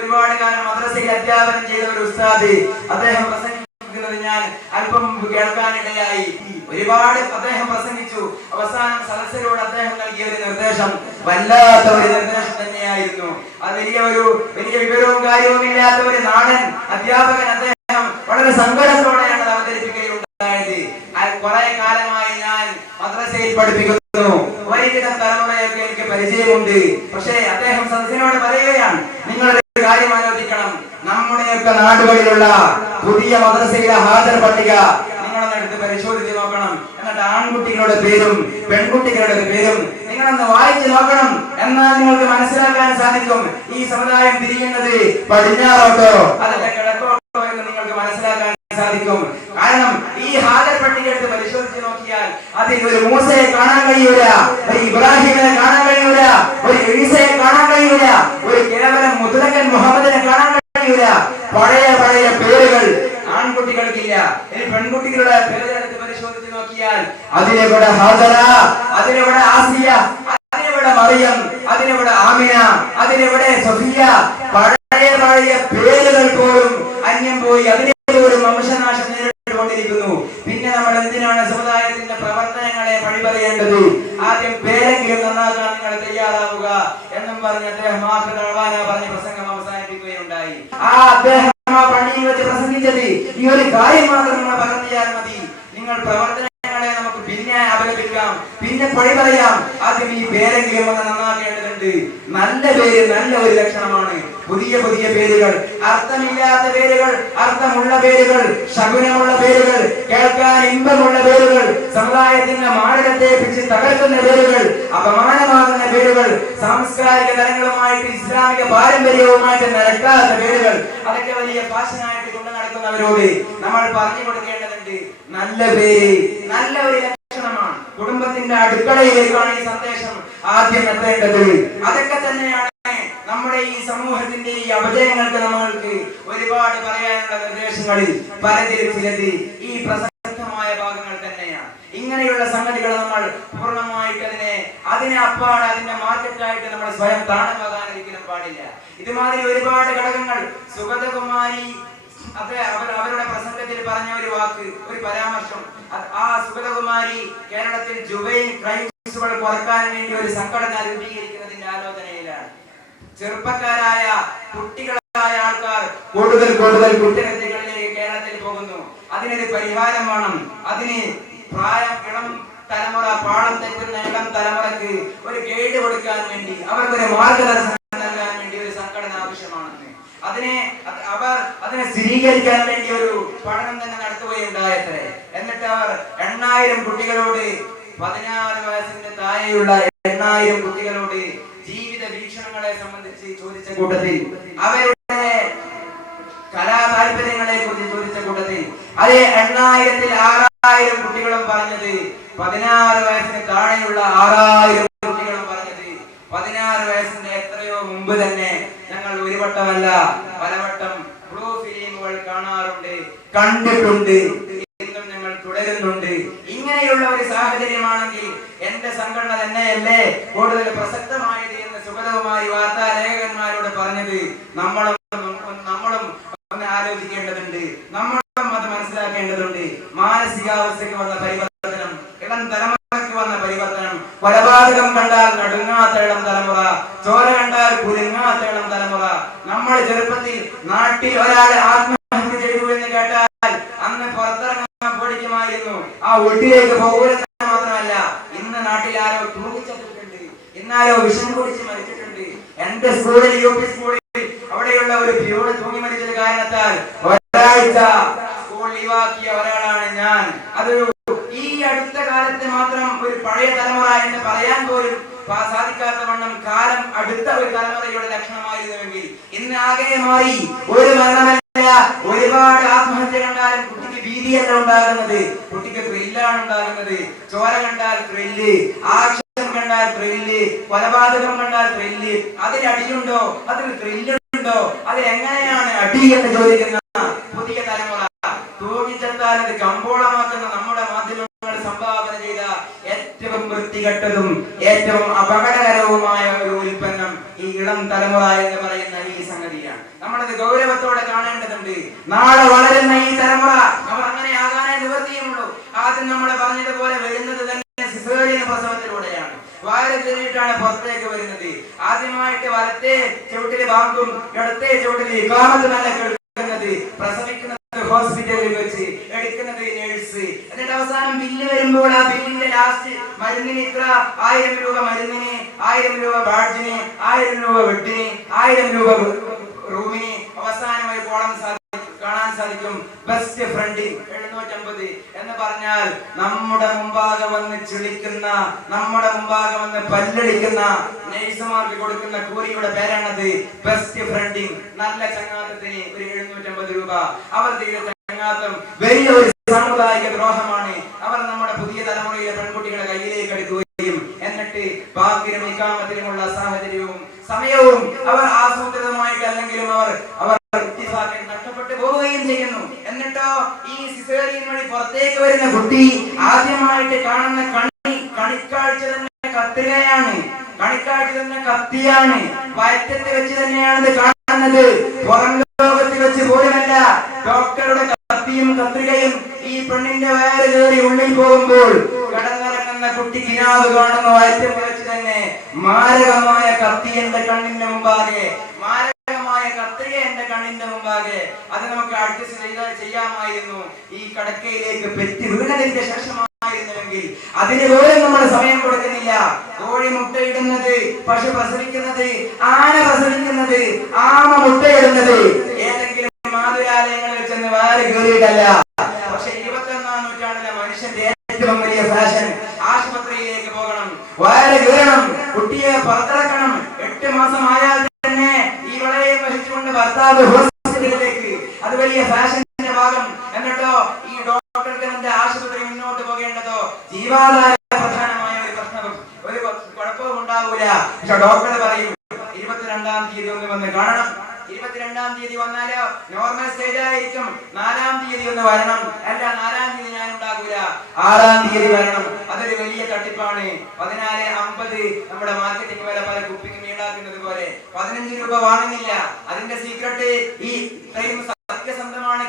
ഒരുപാട് കാലം മദ്രസയിൽ അധ്യാപനം ചെയ്ത ഒരു ഉസ്താദ്, അദ്ദേഹം പ്രസംഗിക്കുന്നത് ഞാൻ അല്പം കേൾക്കാനിടയായി. ഒരുപാട് അദ്ദേഹം പ്രസംഗിച്ചു. അവസാനം സദസ്യരോട് അദ്ദേഹം നൽകിയ ഒരു നിർദ്ദേശം വല്ലാത്ത ഒരു നിർദ്ദേശം തന്നെയായിരുന്നു. അത് വലിയ വിവരവും കാര്യവും ഇല്ലാത്ത ഒരു നാടൻ അധ്യാപകൻ അദ്ദേഹം വളരെ സങ്കടത്തോടെയാണ് അവതരിപ്പിക്കുകയുണ്ടായത്. കുറെ കാലമായി ഞാൻ മദ്രസയിൽ പഠിപ്പിക്കുന്നു, ഒരുവിധം തലമുറയൊക്കെ എനിക്ക് പരിചയമുണ്ട്. പക്ഷേ അദ്ദേഹം സദസ്സിനോട് പറയുകയാണ്, നിങ്ങളുടെ കാര്യം ആലോചിക്കണം. നമ്മുടെയൊക്കെ നാടുകളിലുള്ള പുതിയ മദ്രസയിലെ ഹാജർ പട്ടിക നിങ്ങളൊന്ന് എടുത്ത് പരിശോധിച്ച് നോക്കണം. എന്നിട്ട് ആൺകുട്ടികളുടെ പേരും പെൺകുട്ടികളുടെ പേരും നിങ്ങളൊന്ന് വായിച്ചു നോക്കണം. എന്നാൽ നിങ്ങൾക്ക് മനസ്സിലാക്കാൻ സാധിക്കും ഈ സമുദായം തിരിയുന്നത് പടിഞ്ഞാറോട്ടോ അതല്ല കിഴക്കോട്ടോ എന്ന് നിങ്ങൾക്ക് മനസ്സിലാക്കാൻ സാധിക്കും. കാരണം ഈ ഹാജർ പട്ടിക എടുത്ത് പരിശോധിച്ച് നോക്കിയാൽ അതിൽ ഒരു മൂസയെ കാണാൻ കഴിയൂല, ഒരു ഇബ്രാഹിമിനെ കാണാൻ കഴിയൂല, ഒരു ഈസയെ കാണാൻ കഴിയൂല, ഒരു കേവലം മുത്തലക്കൻ മുഹമ്മദിനെ കാണാൻ കഴിയൂല. പഴയ പേരുകൾ ആൺകുട്ടികൾക്കില്ല. ഇനി പെൺകുട്ടികളുടെ പേരെടുത്ത് പരിശോധിച്ച് നോക്കിയാൽ അതിനെവിടെ ഹാജറ, അതിനെവിടെ ആസിയ, അതിനെവിടെ മറിയം, അതിനെവിടെ ആമിന, അതിനെവിടെ സഫിയ. പഴയ പേരുകൾ പോലും അന്യം പോയി. അതിനെ പോലും വംശനാശം നേരിട്ടുകൊണ്ടിരിക്കുന്നു. പിന്നെ നമ്മൾ എന്തിനാണ് സമുദായത്തിന്റെ പ്രവർത്തനങ്ങളെ പഴി പറയേണ്ടത്? ആദ്യം പേരെങ്കിലും നന്നാക്കാൻ നിങ്ങൾ തയ്യാറാവുക എന്നും പറഞ്ഞ് അദ്ദേഹം പറഞ്ഞ പ്രസംഗം അവസാനിപ്പിക്കുകയുണ്ടായി. ആ അദ്ദേഹം പള്ളിയിൽ വെച്ച് പ്രസംഗിച്ചത് ഈ ഒരു കാര്യം മാത്രം നിങ്ങൾ പറഞ്ഞാൽ മതി. നിങ്ങൾ പ്രവർത്തനങ്ങളെ നമുക്ക് പിന്നെ അപലപിക്കാം, പിന്നെ പഴി പറയാം. ആദ്യം ഈ പേരെങ്കിലും ഒന്ന് നന്നാക്കേണ്ടതുണ്ട്. നല്ല പേര് നല്ല ഒരു ലക്ഷണമാണ്. പുതിയ പേരുകൾ, അർത്ഥമില്ലാത്ത പേരുകൾ, അർത്ഥമുള്ള പേരുകൾ, ശകുനമുള്ള പേരുകൾ, കേൾക്കാൻ ഇമ്പമുള്ള പേരുകൾ, സമുദായത്തിന്റെ മാനത്തെ പിടിച്ച് തകർക്കുന്ന പേരുകൾ, അപമാനമാകുന്ന പേരുകൾ, സാംസ്കാരിക തലങ്ങളുമായിട്ട് ഇസ്ലാമിക പാരമ്പര്യവുമായിട്ട് നിരക്കാത്ത പേരുകൾ, അതൊക്കെ വലിയ ഫാഷനായിട്ട് കൊണ്ടു നടക്കുന്നവരോട് നമ്മൾ പറഞ്ഞു കൊടുക്കേണ്ടതുണ്ട്. നല്ല പേര് നല്ല ഒരു ലക്ഷണമാണ്. കുടുംബത്തിന്റെ അടുക്കളയിലേക്കാണ് ഈ സന്ദേശം ആദ്യം എത്തേണ്ടത്. അതൊക്കെ തന്നെയാണ് നമ്മുടെ ഈ സമൂഹത്തിന്റെ ഈ അപജയങ്ങൾക്ക് നമ്മൾക്ക് ഒരുപാട് പറയാനുള്ള നിർദ്ദേശങ്ങളിൽ പലതിലും ചിലത് ഈ പ്രസക്തമായ ഭാഗങ്ങൾ തന്നെയാണ്. ഇങ്ങനെയുള്ള സംഗതികൾ നമ്മൾ പൂർണ്ണമായിട്ട് അതിനെ അപ്പാട് അതിന്റെ മാർക്കറ്റായിട്ട് നമ്മൾ സ്വയം താണുപോകാൻ ഒരിക്കലും പാടില്ല. ഇതുമാതിരി ഒരുപാട് ഘടകങ്ങൾ സുഗതകുമാരി അത് അവരുടെ പ്രസംഗത്തിൽ പറഞ്ഞ ഒരു വാക്ക്, ഒരു പരാമർശം, ആ സുഗതകുമാരി കേരളത്തിൽ ജുവൈൻ ക്രൈംസുകൾ കുറക്കാൻ വേണ്ടി ഒരു സംഘടന രൂപീകരിക്കുന്നതിന്റെ ആലോചനയിലാണ്. ചെറുപ്പക്കാരായ കുട്ടികളായ ആൾക്കാർ കൂടുതൽ കുറ്റകൃത്യങ്ങളിലേക്ക് കേരളത്തിൽ പോകുന്നു. അതിനൊരു പരിഹാരം വേണം. അതിന് ഇളം തലമുറ, പാഠം തെറ്റുന്ന ഇളം തലമുറക്ക് ഒരു ഗൈഡ് കൊടുക്കാൻ വേണ്ടി, അവർക്കൊരു മാർഗദർശനം നൽകാൻ വേണ്ടി ഒരു സംഘടന ആവശ്യമാണെന്ന് അതിനെ സ്ഥിരീകരിക്കാൻ വേണ്ടി ഒരു പഠനം തന്നെ നടത്തുകയുണ്ടായത്രേ. എന്നിട്ട് അവർ 8000 കുട്ടികളോട്, 16 വയസ്സിന്റെ താഴെയുള്ള 8000 കുട്ടികളോട് ജീവിത വീക്ഷണങ്ങളെ സംബന്ധിച്ച് ചോദിച്ച കൂട്ടത്തിൽ, അവരുടെ കലാ താല്പര്യങ്ങളെ കുറിച്ച് ചോദിച്ച കൂട്ടത്തിൽ, അതേ 8000-ൽ 6000 കുട്ടികളും പറഞ്ഞത്, 16 വയസ്സിന് താഴെയുള്ള 6000 കുട്ടികളും പറഞ്ഞത്, 16 വയസ്സിന്റെ എത്രയോ മുമ്പ് തന്നെ ഞങ്ങൾ ഒരു വട്ടമല്ല പലവട്ടം ബ്ലൂ ഫിലിമുകൾ കാണാറുണ്ട്, കണ്ടിട്ടുണ്ട്, ഇന്നും ഞങ്ങൾ തുടരുന്നുണ്ട്. ഇങ്ങനെയുള്ള ഒരു സാഹചര്യമാണെങ്കിൽ എന്റെ സംഘടന തന്നെയല്ലേ കൂടുതൽ പ്രസക്തമായത് എന്ന് സുഗതകുമാരി വാർത്താ ലേഖകന്മാരോട് പറഞ്ഞത് നമ്മളും ഒന്ന് ആലോചിക്കേണ്ടതുണ്ട്, നമ്മളും അത് മനസ്സിലാക്കേണ്ടതുണ്ട്. മാനസികാവസ്ഥയ്ക്ക് വന്ന പരിവർത്തനം, ഇളം തലമുറയ്ക്ക് വന്ന പരിവർത്തനം, കൊലപാതകം കണ്ടാൽ നടുങ്ങാത്ത ഇളം തലമുറ, ചോര കണ്ടാൽ കുലുങ്ങാത്ത ഇളം തലമുറ. നമ്മൾ ചെറുപ്പത്തിൽ നാട്ടിൽ ഒരാൾ ആത്മഹത്യ ചെയ്തു എന്ന് കേട്ടാൽ അന്ന് പുറത്തിറങ്ങാൻ പേടിക്കുമായിരുന്നു. ആ വീട്ടിലേക്ക് പോകൂലെന്ന് മാത്രമല്ല, ഇന്ന് നാട്ടിൽ ആരോ തൂങ്ങിച്ചെത്തിട്ടുണ്ട്, ഇന്നാരോ വിഷം കുടിച്ച് മരിച്ചിട്ടുണ്ട്. എന്റെ സ്കൂളിൽ, യുപി സ്കൂളിൽ, അവിടെയുള്ള ഒരു പ്യൂണ് തൂങ്ങി മരിച്ചത് കാരണത്താൽ ഒരാഴ്ച സ്കൂൾ ലീവാക്കിയ ഒരാളാണ് ഞാൻ. അതൊരു ഈ അടുത്ത കാലത്ത് മാത്രം ഒരു പഴയ തലമുറ എന്ന് പറയാൻ പോലും സാധിക്കാത്ത വണ്ണം കാലം അടുത്ത ഒരു തലമുറയുടെ ലക്ഷണമായിരുന്നുവെങ്കിൽ ഇന്ന് ആകെ മാറി. ഒരു മരണമല്ല, ഒരുപാട് ആത്മഹത്യ കണ്ടാലും കുട്ടിക്ക് ഭീതിയല്ല ഉണ്ടാകുന്നത്, കുട്ടിക്ക് ത്രില്ലാണ് ഉണ്ടാകുന്നത്. ചോര കണ്ടാൽ ത്രില്ല്, ആക്ഷൻ കണ്ടാൽ ത്രില്ല്, കൊലപാതകം കണ്ടാൽ ത്രില്ല്. അതിൽ അടിയുണ്ടോ, അതിൽ ത്രില്ലുണ്ടോ, അതിൽ എങ്ങനെയാണ് അടി എന്ന് ചോദിക്കുന്ന പുതിയ തലമുറ. തൂങ്ങിച്ചെത്താൻ അത് കമ്പോളമാക്കുന്ന നമ്മുടെ മാധ്യമങ്ങൾ സംഭാവന ചെയ്ത ഏറ്റവും വൃത്തികെട്ടതും ഏറ്റവും അപകടകരവുമായ ഒരു ഉൽപ്പന്നം ഈ ഇളം തലമുറ എന്ന് പറയുന്ന ഈ സംഗതിയാണ്. നമ്മളത് ഗൗരവത്തോടെ കാണേണ്ടതുണ്ട്. നാളെ വളരുന്ന ഈ തലമുറ അവർ അങ്ങനെ ആകാനേ നിവൃത്തിയുള്ളൂ. ആദ്യം നമ്മൾ പറഞ്ഞതുപോലെ വരുന്നത് തന്നെ സിസേറിയൻ പ്രസവത്തിലൂടെയാണ്. വയറ് ചെറിയിട്ടാണ് പുറത്തേക്ക് വരുന്നത്. ആദ്യമായിട്ട് വലത്തെ ചുവട്ടില് ബാങ്കും ഇടത്തെ ചുവട്ടില് ഇഖാമത്ത് നല്ല കേൾക്കുന്നത്, പ്രസവിക്കുന്നത് ഹോസ്പിറ്റലിൽ വെച്ച്, എടുക്കുന്നത് നേഴ്സ്. എന്നിട്ട് അവസാനം ബില്ല് വരുമ്പോൾ ആ ബില്ലിന്റെ ലാസ്റ്റ് മരുന്നിന് ഇത്ര 1000 രൂപ, മരുന്നിന് 1000 രൂപ, ബാഡ്ജിന് 1000 രൂപ, വെട്ടിന് 1000 രൂപ, റൂമിന് അവസാനമായി കാണാൻ സാധിക്കും ബെസ്റ്റ് ഫ്രണ്ടിങ് 750 എന്ന് പറഞ്ഞാൽ നമ്മുടെ മുമ്പാകെ വന്ന് ചിളിക്കുന്ന, നമ്മുടെ മുമ്പാകെ വന്ന് പല്ലടിക്കുന്ന നേഴ്സുമാർക്ക് കൊടുക്കുന്ന കൂലിയുടെ പേരാണത് ബെസ്റ്റ് ഫ്രണ്ടിങ്. നല്ല ചങ്ങാത്തത്തിന് ഒരു 750 രൂപ. അവർ ചെയ്ത ചങ്ങാത്തം വലിയൊരു സാമുദായിക ദ്രോഹമാണ്. അവർ നമ്മുടെ പുതിയ തലമുറയിലെ പെൺകുട്ടികളെ കയ്യിലേക്ക് എടുക്കുകയും എന്നിട്ട് ഭാഗ്യനും ഇഖാമത്തിനുമുള്ള സാഹചര്യവും സമയവും അവർ ആസൂത്രിതമായിട്ട് അല്ലെങ്കിലും അവർ നഷ്ടപ്പെട്ടു പോവുകയും ചെയ്യുന്നു. എന്നിട്ടോ ഈ സിസേറിയൻ വഴി പുറത്തേക്ക് വരുന്ന കുട്ടി ആദ്യമായിട്ട് കാണുന്ന കണിക്കാഴ്ച തന്നെ കത്രികയാണ്, കണിക്കാഴ്ച തന്നെ കത്തിയാണ്. വയറ്റത്ത് വെച്ച് തന്നെയാണ് കാണുന്നത്, പുറം ലോകത്ത് വെച്ച് പോലുമല്ല. ഡോക്ടറുടെ കത്തിയും കത്രികയും ഈ പെണ്ണിന്റെ വയറ് കയറി ഉള്ളിൽ പോകുമ്പോൾ കടന്നിറങ്ങുന്ന കുട്ടി കിനാവ് കാണുന്ന വയറ്റത്ത് വെച്ച് തന്നെ മാരകമായ കത്തി എന്റെ കണ്ണിന്റെ മുമ്പാകെ, മാരകമായ കത്രിക എന്റെ കണ്ണിന്റെ മുമ്പാകെ. അത് നമുക്ക് അഡ്ജസ്റ്റ് ചെയ്യാമായിരുന്നു. ഈ കടക്കയിലേക്ക് പെറ്റി വീണതിന്റെ ശേഷമായിരുന്നുവെങ്കിൽ അതിന് പോലും നമ്മൾ സമയം കൊടുക്കുന്നില്ല. കോഴി മുട്ടയിടുന്നത്, പശു പ്രസവിക്കുന്നത്, ആന പ്രസവിക്കുന്നത്, ആമ മുട്ടയിടുന്നത് ഏതെങ്കിലും മാതുരാലയങ്ങളിൽ ചെന്ന് വേറെ കയറിയിട്ടല്ല. പക്ഷെ 21ാം നൂറ്റാണ്ടിലെ മനുഷ്യന്റെ ഏറ്റവും വലിയ ഫാഷൻ ആശുപത്രിയിലേക്ക് പോകണം, വയറ് കീറണം, കുട്ടിയെ പുറത്തിറക്കണം. 8 മാസമായാൽ തന്നെ ഈ വളയെ വഹിച്ചുകൊണ്ട് ഭർത്താവ് ഹോസ്പിറ്റലിലേക്ക്. അത് വലിയ ഫാഷന്റെ ഭാഗം. എന്നിട്ടോ ഈ ഡോക്ടർക്ക് ആശുപത്രി മുന്നോട്ട് പോകേണ്ടതോ ജീവാധാര പ്രധാനമായ ഒരു പ്രശ്നവും ഒരു കുഴപ്പവും ഉണ്ടാവൂല. പക്ഷെ ഡോക്ടർ പറയും 22ാം തീയതി ഒന്ന് വന്ന് കാണണം. 22ാം തീയതി വന്നാലോ നോർമൽ സ്റ്റേജ് ആയിരിക്കും. 4ാം തീയതി ഒന്ന് വരണം. അല്ല, 4ാം തീയതി ഞാൻ ഉണ്ടാകൂല, 6ാം തീയതി വരണം. അതൊരു വലിയ തട്ടിപ്പാണ്. 14.50 നമ്മുടെ മാർക്കറ്റിംഗ് വില പല കുപ്പിക്കും ഈടാക്കുന്നത് പോലെ 15 രൂപ വാങ്ങുന്നില്ല. അതിന്റെ സീക്രട്ട് ഈ സത്യസന്ധമാണ്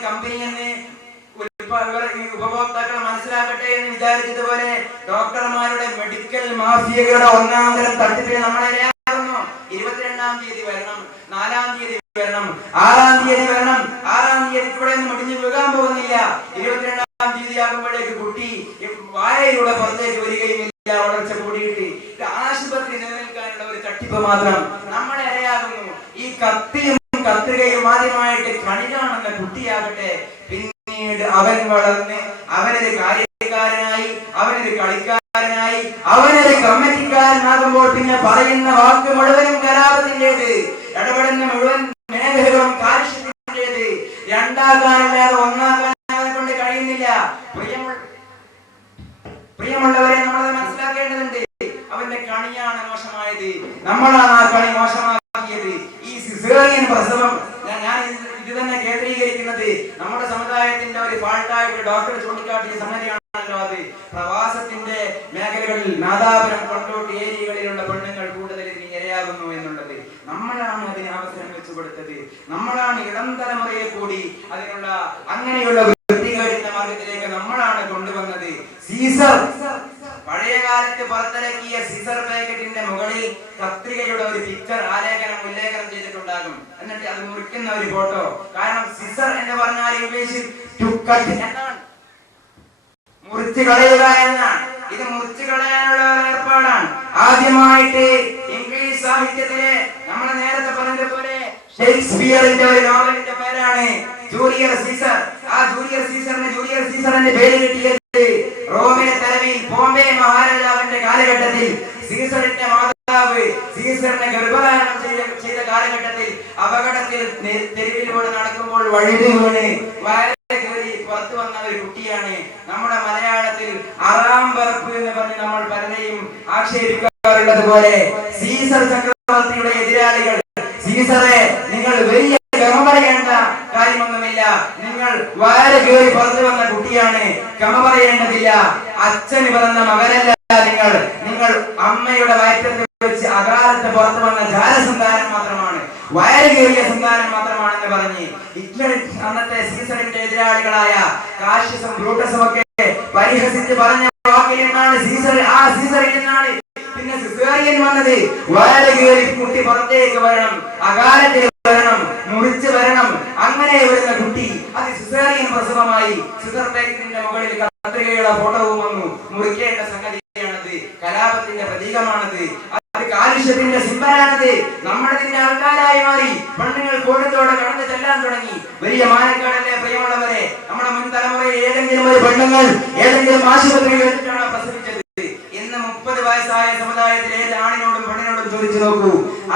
വിചാരിച്ചതുപോലെ ഡോക്ടർമാരുടെ മെഡിക്കൽ മാഫിയകളുടെ ഒന്നാം തരം തട്ടിപ്പിന് നമ്മളെ ഇരയാകുന്നു. 22-ാം തീയതി വരണം, 4-ാം തീയതി വരണം, 6-ാം തീയതി വരണം. 6-ാം തീയതി ഇവിടെ ഒന്നും മുടിഞ്ഞു വീഴാൻ പോകുന്നില്ല. 22-ാം തീയതി ആകുമ്പോഴേക്ക് കുട്ടി വായയിലൂടെ പുറത്തേക്ക് വരികയും വളർച്ച കൂടിയിട്ട് ആശുപത്രി നിലനിൽക്കാനുള്ള ഒരു തട്ടിപ്പ് മാത്രം നമ്മളെ ഇരയാകുന്നു. ഈ കത്തിയും കത്രികയും ആദ്യമായിട്ട് കണി കാണുന്ന കുട്ടിയാകട്ടെ പിന്നീട് അവൻ വളർന്ന് അവനൊരു കാര്യക്കാരനായി, അവനൊരു കളിക്കാരനായി, അവനൊരു കമ്മിറ്റിക്കാരനാകുമ്പോൾ പിന്നെ പറയുന്ന വാക്ക് മുഴുവനും കലാപത്തിൻ്റെത്, ഇടപെടുന്ന മുഴുവൻ മേഖലകളും കാര്യത്തിൻ്റെത്. രണ്ടാകാനല്ലാതെ ഒന്നാകാൻ അവനെ കൊണ്ട് കഴിയുന്നില്ല. പ്രിയമുള്ളവരെ, നമ്മളത് മനസ്സിലാക്കേണ്ടതുണ്ട്. അവന്റെ കണിയാണ് മോശമായത്, നമ്മളാണ് ആ കണി മോശമാക്കിയത്. ഈ സിസേറിയൻ പ്രസവം ഞാൻ ഇത് തന്നെ കേന്ദ്രീകരിക്കുന്നത് നമ്മുടെ സമുദായത്തിന്റെ ഒരു ഫാൾട്ടായിട്ട് ഡോക്ടർ ചൂണ്ടിക്കാട്ടിയ സംഗതിയാണല്ലോ അത്. പ്രവാസത്തിന്റെ മേഖലകളിൽ നാദാപുരം, കൊണ്ടോട്ടി ഏരിയകളിലുള്ള പെണ്ണുങ്ങൾ കൂടുതൽ ഇതിന് ഇരയാകുന്നു എന്നുള്ളത് നമ്മളാണ് അതിന് അവസരം വെച്ചു കൊടുത്തത്. നമ്മളാണ് ഇളം തലമുറയെ കൂടി അതിനുള്ള അങ്ങനെയുള്ള വൃത്തികേടിന്റെ മാർഗത്തിലേക്ക് നമ്മളാണ് കൊണ്ടുവന്നത്. സീസർ പഴയ കാലത്ത് പുറത്തിറക്കിയ സീസർ പാക്കറ്റിന്റെ മുകളിൽ കത്രികയുടെ ഒരു പിക്ചർ ഉല്ലേഖനം ചെയ്തിട്ടുണ്ടാകും. എന്നിട്ട് അത് മുറിക്കുന്ന ഒരു ഫോട്ടോ. കാരണം സീസർ എന്ന് പറഞ്ഞാൽ ഇംഗ്ലീഷിൽ ടു കട്ട് എന്നാണ്, മുറിച്ചു കളയുക എന്നാണ്. ഇത് മുറിച്ചു കളയാനുള്ള ഏർപ്പാടാണ്. ആദ്യമായിട്ട് ഇംഗ്ലീഷ് സാഹിത്യത്തിലെ നമ്മൾ നേരത്തെ പറഞ്ഞതുപോലെ ഷേക്സ്പിയറിന്റെ ഒരു നോവലിന്റെ പേരാണ് ജൂലിയസ് സീസർ. ആ ജൂലിയസ് സീസറിന്റെ പേര് കിട്ടിയത് റോമിലെ തലവിൽ ബോംബെ മഹാരാജാവിന്റെ കാലഘട്ടത്തിൽ സീസറിന്റെ മാതാവ് സീസറിനെ ഗർഭധാരണം ചെയ്ത കാലഘട്ടത്തിൽ അപകടത്തിൽ തെരുവിലൂടെ നടക്കുമ്പോൾ വഴുതി വീണ് വയറി പുറത്തു വന്ന ഒരു കുട്ടിയാണ്. നമ്മുടെ മലയാളത്തിൽ അറാം പറപ്പ് എന്ന് പറഞ്ഞ് നമ്മൾ പലരെയും ആക്ഷേപിക്കാറുള്ളത് പോലെ സീസർ ചക്രവർത്തിയുടെ എതിരാളികൾ സീസറെ നിങ്ങൾ വലിയ ഗമ പറയേണ്ട കാര്യമൊന്നുമില്ല, നിങ്ങൾ വയറ് കയറി പുറത്തു വന്ന കുട്ടിയാണ്, ഗമ പറയേണ്ടതില്ല, അച്ഛന് പിറന്ന മകനല്ല നിങ്ങൾ, നിങ്ങൾ അമ്മയുടെ വയറ്റത്തിൽ വെച്ച് അകാലത്ത് പുറത്തു വന്ന ജാലസന്താനം മാത്രമാണ്, വയറ് കയറിയ സന്താനം മാത്രമാണെന്ന് പറഞ്ഞ് ഹിറ്റ്ലർ അന്നത്തെ സീസറിന്റെ എതിരാളികളായ കാഷ്യസും ബ്രൂട്ടസും ഒക്കെ പരിഹസിച്ച് പറഞ്ഞ വാക്കിൽ നിന്നാണ് സീസറിൽ നിന്നാണ് പിന്നെ സിസേറിയൻ വന്നത്. വയറ് കയറി കുട്ടി പുറത്തേക്ക് വരണം, അകാലത്തിൽ വരണം, മുറിച്ച് വരണം. അങ്ങനെ വരുന്ന കുട്ടി അത് സിസേറിയൻ പ്രസവമായി. സിസർ പാക്കറ്റിന്റെ മുകളിൽ കത്രികയുടെ ഫോട്ടോവും വന്നു. മുറിക്കേണ്ട സംഗതിയാണത്, കലാപത്തിന്റെ പ്രതീകമാണത്, അത് കാലുഷ്യത്തിന്റെ സിംബലാണത്. നമ്മളതിന്റെ ആൾക്കാരായി മാറി. പെണ്ണുങ്ങൾ കൂട്ടത്തോടെ കടന്നു ചെല്ലാൻ തുടങ്ങി. വലിയ മാനക്കാടല്ലേ പ്രിയമുള്ളവരെ, നമ്മുടെ മുൻ തലമുറയിൽ ഏതെങ്കിലും ഒരു പെണ്ണുങ്ങൾ ഏതെങ്കിലും ആശുപത്രിയിൽ വെച്ചിട്ടാണ് പ്രസവിച്ചത്. ഇന്ന് 30 വയസ്സായ സമുദായത്തിൽ ഏത് ആണിനോടും പെണ്ണിനോടും ചോദിച്ചു നോക്കൂ,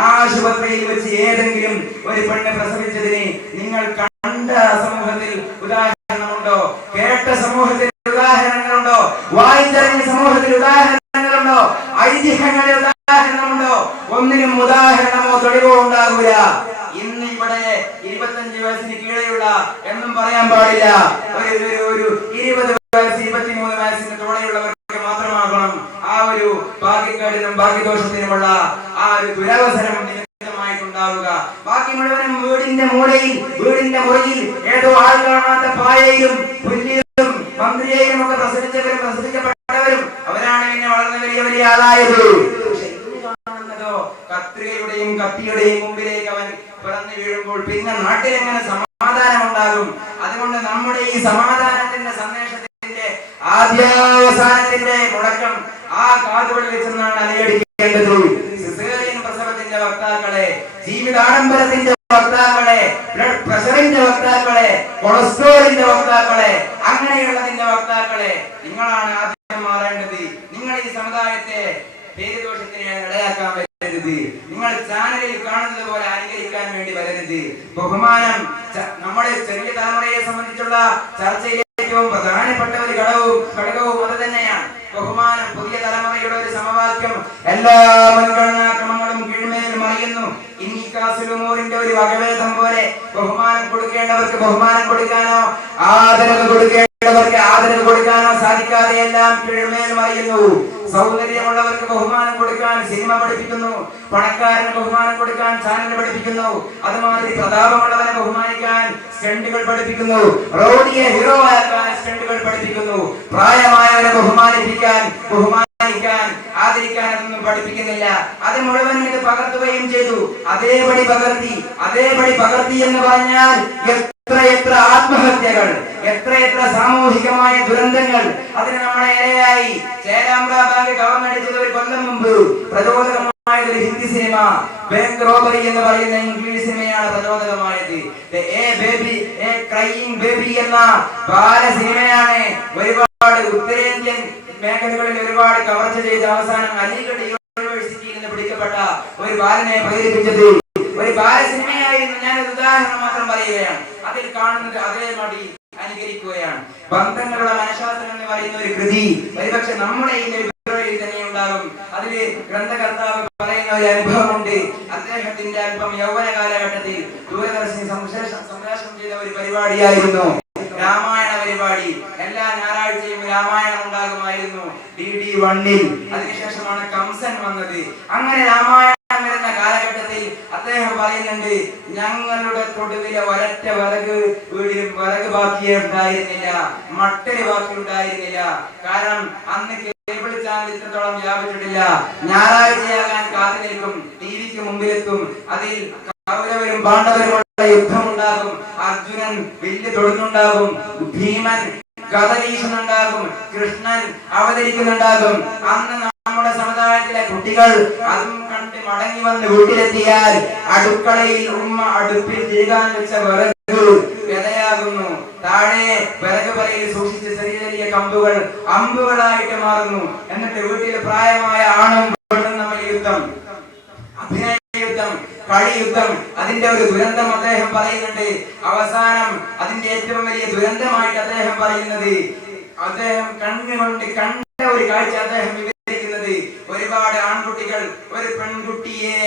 ആശുപത്രിയിൽ വെച്ച് ഏതെങ്കിലും ഒരു പെണ്ണ് പ്രസവിച്ചതിന് നിങ്ങൾ കണ്ട സമൂഹത്തിൽ ഉദാഹരണമുണ്ടോ? കേട്ട സമൂഹത്തിൽ ഉദാഹരണങ്ങളുണ്ടോ? വായിച്ചറിഞ്ഞ സമൂഹത്തിൽ ഉദാഹരണങ്ങളുണ്ടോ? ഐതിഹ്യങ്ങളിൽ ഉദാഹരണമുണ്ടോ? ഒന്നിനും ഉദാഹരണമോ തെളിവോ ഉണ്ടാകൂല. ഇന്ന് ഇവിടെ 25 വയസ്സിന് കീഴെയുള്ള എന്നും പറയാൻ പാടില്ല. ഒരു 20 വയസ്സ് 23 വയസ്സിന് തോടെയുള്ളവർക്ക് മാത്രമാകണം ആ ഒരു ഭാഗ്യക്കേടിനും ഭാഗ്യദോഷത്തിനുമുള്ള ആ ഒരു ദുരവസരം നിമിത്തമായിട്ടുണ്ടാവുക. ബാക്കി മുഴുവനും വീടിന്റെ മൂലയിൽ, വീടിന്റെ മുറിയിൽ, ഏതോ ആൾ കാണാത്ത പായയിലും പുല്ലിലും മന്ത്രിയെയും ഒക്കെ പ്രസവിച്ചവരും പ്രസവിക്കപ്പെട്ടവരും അവരാണ് പിന്നെ വളർന്ന് വലിയ വലിയ ആളായത്. കാണുന്നതോ കത്രികയുടെയും കത്തിയുടെയും മുമ്പിലേക്ക് അവൻ പിറന്നു വീഴുമ്പോൾ പിന്നെ നാട്ടിൽ എങ്ങനെ സമാധാനം ഉണ്ടാകും? അതുകൊണ്ട് നമ്മുടെ ഈ സമാധാനത്തിന്റെ സന്ദേശത്തിന്റെ ആദ്യാവസാനത്തിന്റെ മുടക്കം ആ കാതുകളിൽ വെച്ചെന്നാണ് അലയടിക്കേണ്ടത്. സിസേറിയൻ പ്രസവത്തിന്റെ വക്താക്കളെ, ജീവിതാഡംബരത്തിന്റെ വക്താക്കളെ, ബ്ലഡ് പ്രഷറിന്റെ വക്താക്കളെ, കൊളസ്ട്രോളിന്റെ വക്താക്കളെ, അങ്ങനെയുള്ളതിന്റെ വക്താക്കളെ നിങ്ങളാണ് ആദ്യം മാറേണ്ടത്. നിങ്ങൾ ഈ സമുദായത്തെ പേരുദോഷത്തിന് ഇടയാക്കാൻ വരരുത്. നിങ്ങൾ ചാനലിൽ കാണുന്നത് പോലെ അനുകരിക്കാൻ വേണ്ടി വരരുത്. ബഹുമാനം നമ്മുടെ ചെറിയ തലമുറയെ സംബന്ധിച്ചുള്ള ചർച്ചയിലെ ഏറ്റവും പ്രധാനപ്പെട്ട ഒരു ഘടകവും അത് തന്നെയാണ്. ബഹുമാനം. പുതിയ തലമുറയുടെ ഒരു സമവാക്യം, എല്ലാ മുൻഗണനാക്രമങ്ങളും കീഴ്മേൽ മറിയുന്നു. ഇന്നിക്കാസുലൂറിന്റെ ഒരു വകഭേദം പോലെ ബഹുമാനം കൊടുക്കേണ്ടവർക്ക് ബഹുമാനം കൊടുക്കാനോ ആദരവ് കൊടുക്കേണ്ടവർക്ക് ആദരവ് കൊടുക്കാനോ സാധിക്കാതെ എല്ലാം കീഴ്മേൽ മറിയുന്നു. സൗന്ദര്യമുള്ളവർക്ക് ബഹുമാനം കൊടുക്കാൻ സിനിമ പഠിപ്പിക്കുന്നു, പണക്കാരന് ബഹുമാനം കൊടുക്കാൻ ചാനൽ പഠിപ്പിക്കുന്നു, അതുമാതിരി പ്രതാപമുള്ളവനെ ബഹുമാനിക്കാൻ സ്റ്റണ്ടുകൾ പഠിപ്പിക്കുന്നു, റൗഡിയെ ഹീറോ ആക്കാൻ സ്റ്റണ്ടുകൾ പഠിപ്പിക്കുന്നു, പ്രായമായവരെ ബഹുമാനിക്കാൻ ആദരിക്കാൻ ഒന്നും പഠിപ്പിക്കുന്നില്ല. അത് മുഴുവനും ഇത് പകർത്തുകയും ചെയ്തു. അതേപടി പകർത്തി എന്ന് പറഞ്ഞാൽ എത്ര ആത്മഹത്യകൾ, എത്ര സാമൂഹികമായ ദുരന്തങ്ങൾ അതിന് നമ്മുടെ ഇരയായി. ചേരാമ്പ്ര ബാങ്ക് കവർന്നടിച്ചത് ഒരു കൊല്ലം മുമ്പ് പ്രചോദകമായ ഒരു ഹിന്ദി സിനിമ ബാങ്ക് റോബറി എന്ന് പറയുന്ന ഇംഗ്ലീഷ് സിനിമയാണ് പ്രചോദകമായത്. ക്രൈയിങ് ബേബി എന്ന ബാല സിനിമയാണ് ഒരുപാട് ഉത്തരേന്ത്യൻ മേഖലകളിൽ ഒരുപാട് കവർച്ച ചെയ്ത് അവസാനം അലിഗഡ് യൂണിവേഴ്സിറ്റിയിൽ നിന്ന് പിടിക്കപ്പെട്ട ഒരു ബാലനെ പ്രേരിപ്പിച്ചത് ഒരു ബാല സിനിമയായിരുന്നു. ഞാനൊരു ഉദാഹരണം മാത്രം പറയുകയാണ്. അതിൽ കാണുന്നത് അതേപടി അനുകരിക്കുകയാണ്. ബന്ധങ്ങളുടെ മനഃശാസ്ത്രം എന്ന് പറയുന്ന ഒരു കൃതി ഒരുപക്ഷെ നമ്മുടെ ഈ ലൈബ്രറിയിൽ തന്നെ ഉണ്ടാകും. അതില് ഗ്രന്ഥകർത്താവ് പറയുന്ന ഒരു അനുഭവമുണ്ട്. അദ്ദേഹത്തിന്റെ അല്പം യൗവന കാലഘട്ടത്തിൽ ദൂരദർശനി സംപ്രേഷണം ചെയ്ത ഒരു പരിപാടിയായിരുന്നു രാമായണ പരിപാടി. എല്ലാ ഞായറാഴ്ചയും രാമായണം ഉണ്ടാകുമായിരുന്നു DD1-ൽ. അതിനുശേഷമാണ് കംസൻ വന്നത്. അങ്ങനെ രാമായണം വരുന്ന കാലഘട്ടത്തിൽ അദ്ദേഹം പറയുന്നുണ്ട്, ഞങ്ങളുടെ തൊടുവിലെ ഒരൊറ്റ വീടിലും വിറക് ബാക്കിയേ ഉണ്ടായിരുന്നില്ല, മട്ടല് ബാക്കി ഉണ്ടായിരുന്നില്ല. കാരണം അന്ന് കേബിൾ ചാനൽ ഇത്രത്തോളം വ്യാപിച്ചിട്ടില്ല. ഞായറാഴ്ചയാകാൻ കാത്തു നിൽക്കും, ടിവിക്ക് മുമ്പിലെത്തും. അതിൽ കൗരവരും പാണ്ഡവരുമുള്ള യുദ്ധമുണ്ടാകും. അർജുനൻ വില്ല് തൊടുന്നുണ്ടാകും, ഭീമൻ കഥ വീശുന്നുണ്ടാകും, കൃഷ്ണൻ അവതരിക്കുന്നുണ്ടാകും. അന്ന് നമ്മുടെ സമുദായത്തിലെ കുട്ടികൾ അതും കണ്ട് മടങ്ങി വന്ന് വീട്ടിലെത്തിയാൽ അടുക്കളയിൽ ഉമ്മ അടുപ്പിൽ തീകാൻ വെച്ച വിറക് വിതയാകുന്നു. താഴെ വിറക് പറയിൽ സൂക്ഷിച്ച ചെറിയ ചെറിയ കമ്പുകൾ അമ്പുകളായിട്ട് മാറുന്നു. എന്നിട്ട് വീട്ടിൽ പ്രായമായ ആണും പെണ്ണും തമ്മിൽ യുദ്ധം, അഭിനയ യുദ്ധം, കളിയുദ്ധം. അതിന്റെ ഒരു ദുരന്തം അദ്ദേഹം പറയുന്നുണ്ട്. അവസാനം അതിന്റെ ഏറ്റവും വലിയ ദുരന്തമായിട്ട് അദ്ദേഹം പറയുന്നത്, അദ്ദേഹം കണ്ണുകൊണ്ട് കണ്ട ഒരു കാഴ്ച അദ്ദേഹം വിവരിക്കുന്നത്, ഒരുപാട് ആൺകുട്ടികൾ ഒരു പെൺകുട്ടിയെ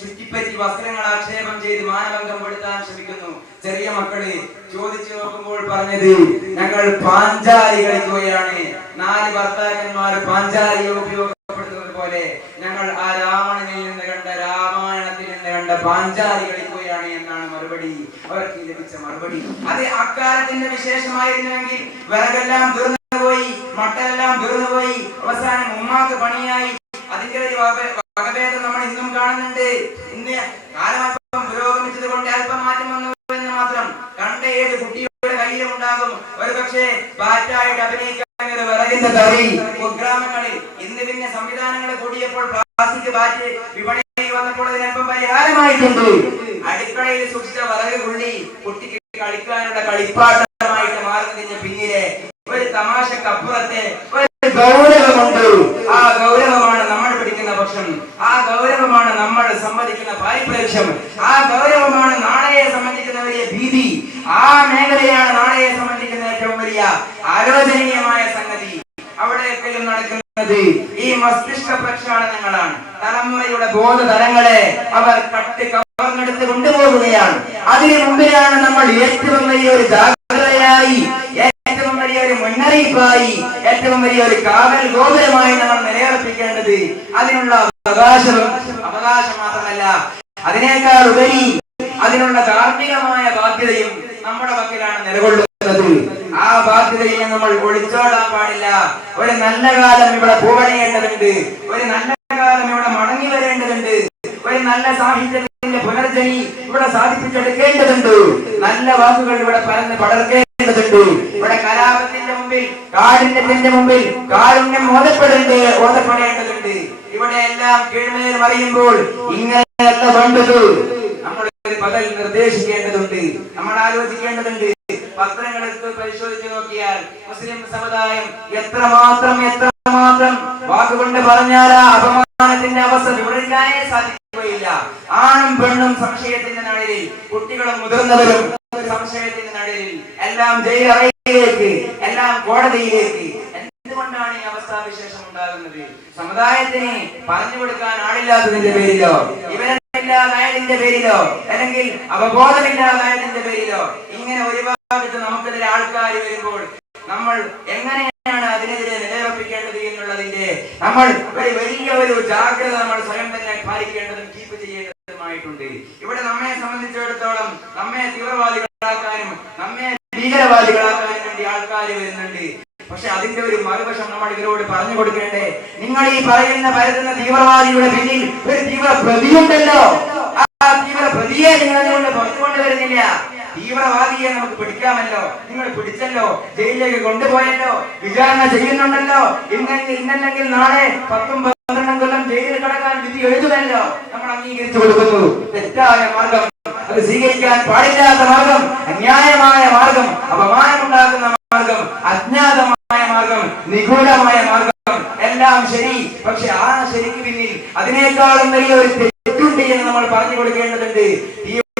ചുറ്റിപ്പറ്റി വസ്ത്രങ്ങൾ ആക്ഷേപം ചെയ്ത് മാനഭംഗം പെടുത്താൻ ശ്രമിക്കുന്നു. ചെറിയ മക്കള് ചോദിച്ചു നോക്കുമ്പോൾ പറഞ്ഞത്, ഞങ്ങൾ പാഞ്ചാലി കളിക്കുകയാണ്. 4 ഭർത്താക്കന്മാർ പാഞ്ചാലിയെ ഉപയോഗപ്പെടുത്തുന്നത് പോലെ ഞങ്ങൾ ആ രാവണനിൽ നിന്ന് കണ്ട, രാമായണത്തിൽ നിന്ന് കണ്ട പാഞ്ചാലി കളിക്കുകയാണ് എന്നാണ് മറുപടി, അവർക്ക് ലഭിച്ച മറുപടി. അത് അക്കാലത്തിന്റെ വിശേഷമായിരുന്നുവെങ്കിൽ വിറകെല്ലാം തീർന്നുപോയി, മട്ടെല്ലാം തീർന്നുപോയി, അവസാനം ഉമ്മാക്ക് പണിയായി. അതിന്റെ ഒരു വകഭേദം നമ്മൾ ഇന്നും കാണുന്നുണ്ട്. ഇന്ന് കാലമൽപ്പം പുരോഗമിച്ചത് കൊണ്ട് അല്പം മാറ്റം വന്നു എന്ന് മാത്രം. കണ്ട ഏത് കുട്ടിയുടെ കയ്യിലും ഉണ്ടാകും ഒരു പക്ഷേ ബാറ്റായിട്ട് അഭിനയിക്കാൻ ഒരു വിറകിന്റെ തറി. കുഗ്രാമങ്ങളിൽ ഇന്ന് പിന്നെ സംവിധാനങ്ങൾ കൂടിയപ്പോൾ പ്ലാസ്റ്റിക് ബാറ്റ് വിപണിയിൽ വന്നപ്പോൾ അതിനല്പം പരിഹാരമായിട്ടുണ്ട്. അടുക്കളയിൽ സൂക്ഷിച്ച വിറക് കൊള്ളി കുട്ടിക്ക് കളിക്കാനുള്ള കളിപ്പാട്ടമായിട്ട് മാറുന്നതിന് പിന്നിലെ ഒരു തമാശക്കപ്പുറത്തെ ഒരു ഗൗരവമുണ്ട്. ആ ഗൗരവമാണ് നമ്മൾ പിടിക്കുന്ന പക്ഷം, ആ ഗൗരവമാണ് നമ്മൾ സമ്മതിക്കുന്ന പാരിപ്രേക്ഷ്യം, ആ ഗൗരവമാണ് നാളെയെ സംബന്ധിക്കുന്ന വലിയ ഭീതി, ആ മേഖലയാണ് നാളെയെ സംബന്ധിക്കുന്ന ഏറ്റവും വലിയ ആലോചനീയമായ സംഗതി. അവിടെയൊക്കെയും നടക്കുന്നത് ഈ മസ്തിഷ്ക പ്രക്ഷാളനങ്ങളാണ്. തലമുറയുടെ ബോധതലങ്ങളെ അവർ കവർന്നെടുത്ത് കൊണ്ടുപോകുകയാണ്. അതിനു മുമ്പിലാണ് നമ്മൾ ഏറ്റവും വലിയൊരു ജാഗ്രതയായി, ഏറ്റവും വലിയൊരു മുന്നറിയിപ്പായി, ഏറ്റവും വലിയൊരു കാവൽ ഗോപുരമായി നമ്മൾ നിലയുറപ്പിക്കേണ്ടത്. അതിനുള്ള അവകാശം മാത്രമല്ല, അതിനേക്കാൾ ഉപരി അതിനുള്ള ധാർമ്മികമായ ബാധ്യതയും നമ്മുടെ പക്കലാണ് നിലകൊള്ളുന്നത്. ആ ബാധ്യതയെ നമ്മൾ ഒളിച്ചോടാൻ പാടില്ല. ഒരു നല്ല കാലം ഇവിടെ പൂവണിയേണ്ടതുണ്ട്, ഒരു നല്ല കാലം ഇവിടെ മടങ്ങി വരേണ്ടതുണ്ട്, ഒരു നല്ല സാഹിത്യത്തിന്റെ പുനർജനി ഇവിടെ സാധിപ്പിച്ചെടുക്കേണ്ടതുണ്ട്, നല്ല വാക്കുകൾ ഇവിടെ പടർക്കേണ്ടതുണ്ട്. ഇവിടെ കലാപത്തിന്റെ മുമ്പിൽ, കാഠിന്യത്തിന്റെ മുമ്പിൽ കാരുണ്യം ഓതപ്പെടേണ്ടതുണ്ട്. ഇവിടെ എല്ലാം കീഴ്മേൽ മറിയുമ്പോൾ ഇങ്ങനെയല്ല വേണ്ടത്. നമ്മൾ ഒരു ബദൽ നിർദ്ദേശിക്കേണ്ടതുണ്ട്, നമ്മൾ ആലോചിക്കേണ്ടതുണ്ട്. പത്രങ്ങളെടുത്ത് പരിശോധിച്ച് നോക്കിയാൽ മുസ്ലിം സമുദായം എത്രമാത്രം വാക്കുകൊണ്ട് പറഞ്ഞാൽ ആ അപമാനത്തിന്റെ അവസ്ഥ വിവരിക്കാനേ സാധിക്കുകയില്ല. ആണും പെണ്ണും സംശയത്തിന്റെ നടുവിൽ, കുട്ടികളും മുതിർന്നവരും സംശയത്തിന്റെ നടുവിൽ, എല്ലാം ജയിലറയിലേക്ക്, എല്ലാം കോടതിയിലേക്ക്. എന്തുകൊണ്ടാണ് ഈ അവസ്ഥാവിശേഷം ഉണ്ടാകുന്നത്? സമുദായത്തിന് പറഞ്ഞു കൊടുക്കാൻ ആളില്ലാത്തതിന്റെ പേരിലോ, ഇവരില്ലാതായതിന്റെ പേരിലോ, അല്ലെങ്കിൽ അവബോധമില്ലാതായതിന്റെ പേരിലോ, ഇങ്ങനെ ഒരുപാട് നമുക്കെതിരെ ആൾക്കാർ വരുമ്പോൾ നമ്മൾ എങ്ങനെയാണ് അതിനെതിരെ നിലയുറപ്പിക്കേണ്ടത് എന്നുള്ളതിന്റെ കൊടുക്കണ്ടേ? നിങ്ങൾ ഈ പരതുന്ന തീവ്രവാദിയുടെ പിന്നിൽ ഒരു തീവ്ര പ്രതിയുണ്ടല്ലോ. ആ തീവ്ര പ്രതിയെ നിങ്ങൾ അതുകൊണ്ട് പുറത്തു കൊണ്ടുവരുന്നില്ല. തീവ്രവാദിയെ നമുക്ക് പിടിക്കാമല്ലോ, നിങ്ങൾ പിടിച്ചല്ലോ, ജയിലിലേക്ക് കൊണ്ടുപോയല്ലോ, വിചാരണ ചെയ്യുന്നുണ്ടല്ലോ. ഇന്നല്ലെങ്കിൽ നാളെ 10-12 കൊല്ലം ജയിലിൽ കിടക്കാൻ വിധി എഴുതുമല്ലോ. നമ്മൾ അംഗീകരിച്ചു കൊടുക്കുന്നു. തെറ്റായ മാർഗം, അത് സ്വീകരിക്കാൻ പാടില്ലാത്ത മാർഗം, അന്യായമായ മാർഗം, അപമാനമുണ്ടാക്കുന്ന മാർഗം, അജ്ഞാതമായ മാർഗം, നിഗൂഢമായ മാർഗം, എല്ലാം ശരി. പക്ഷെ ആ ശരിക്ക് പിന്നിൽ അതിനേക്കാളും വലിയ ഒരു തെറ്റുണ്ട് എന്ന് നമ്മൾ പറഞ്ഞു കൊടുക്കേണ്ടതുണ്ട്.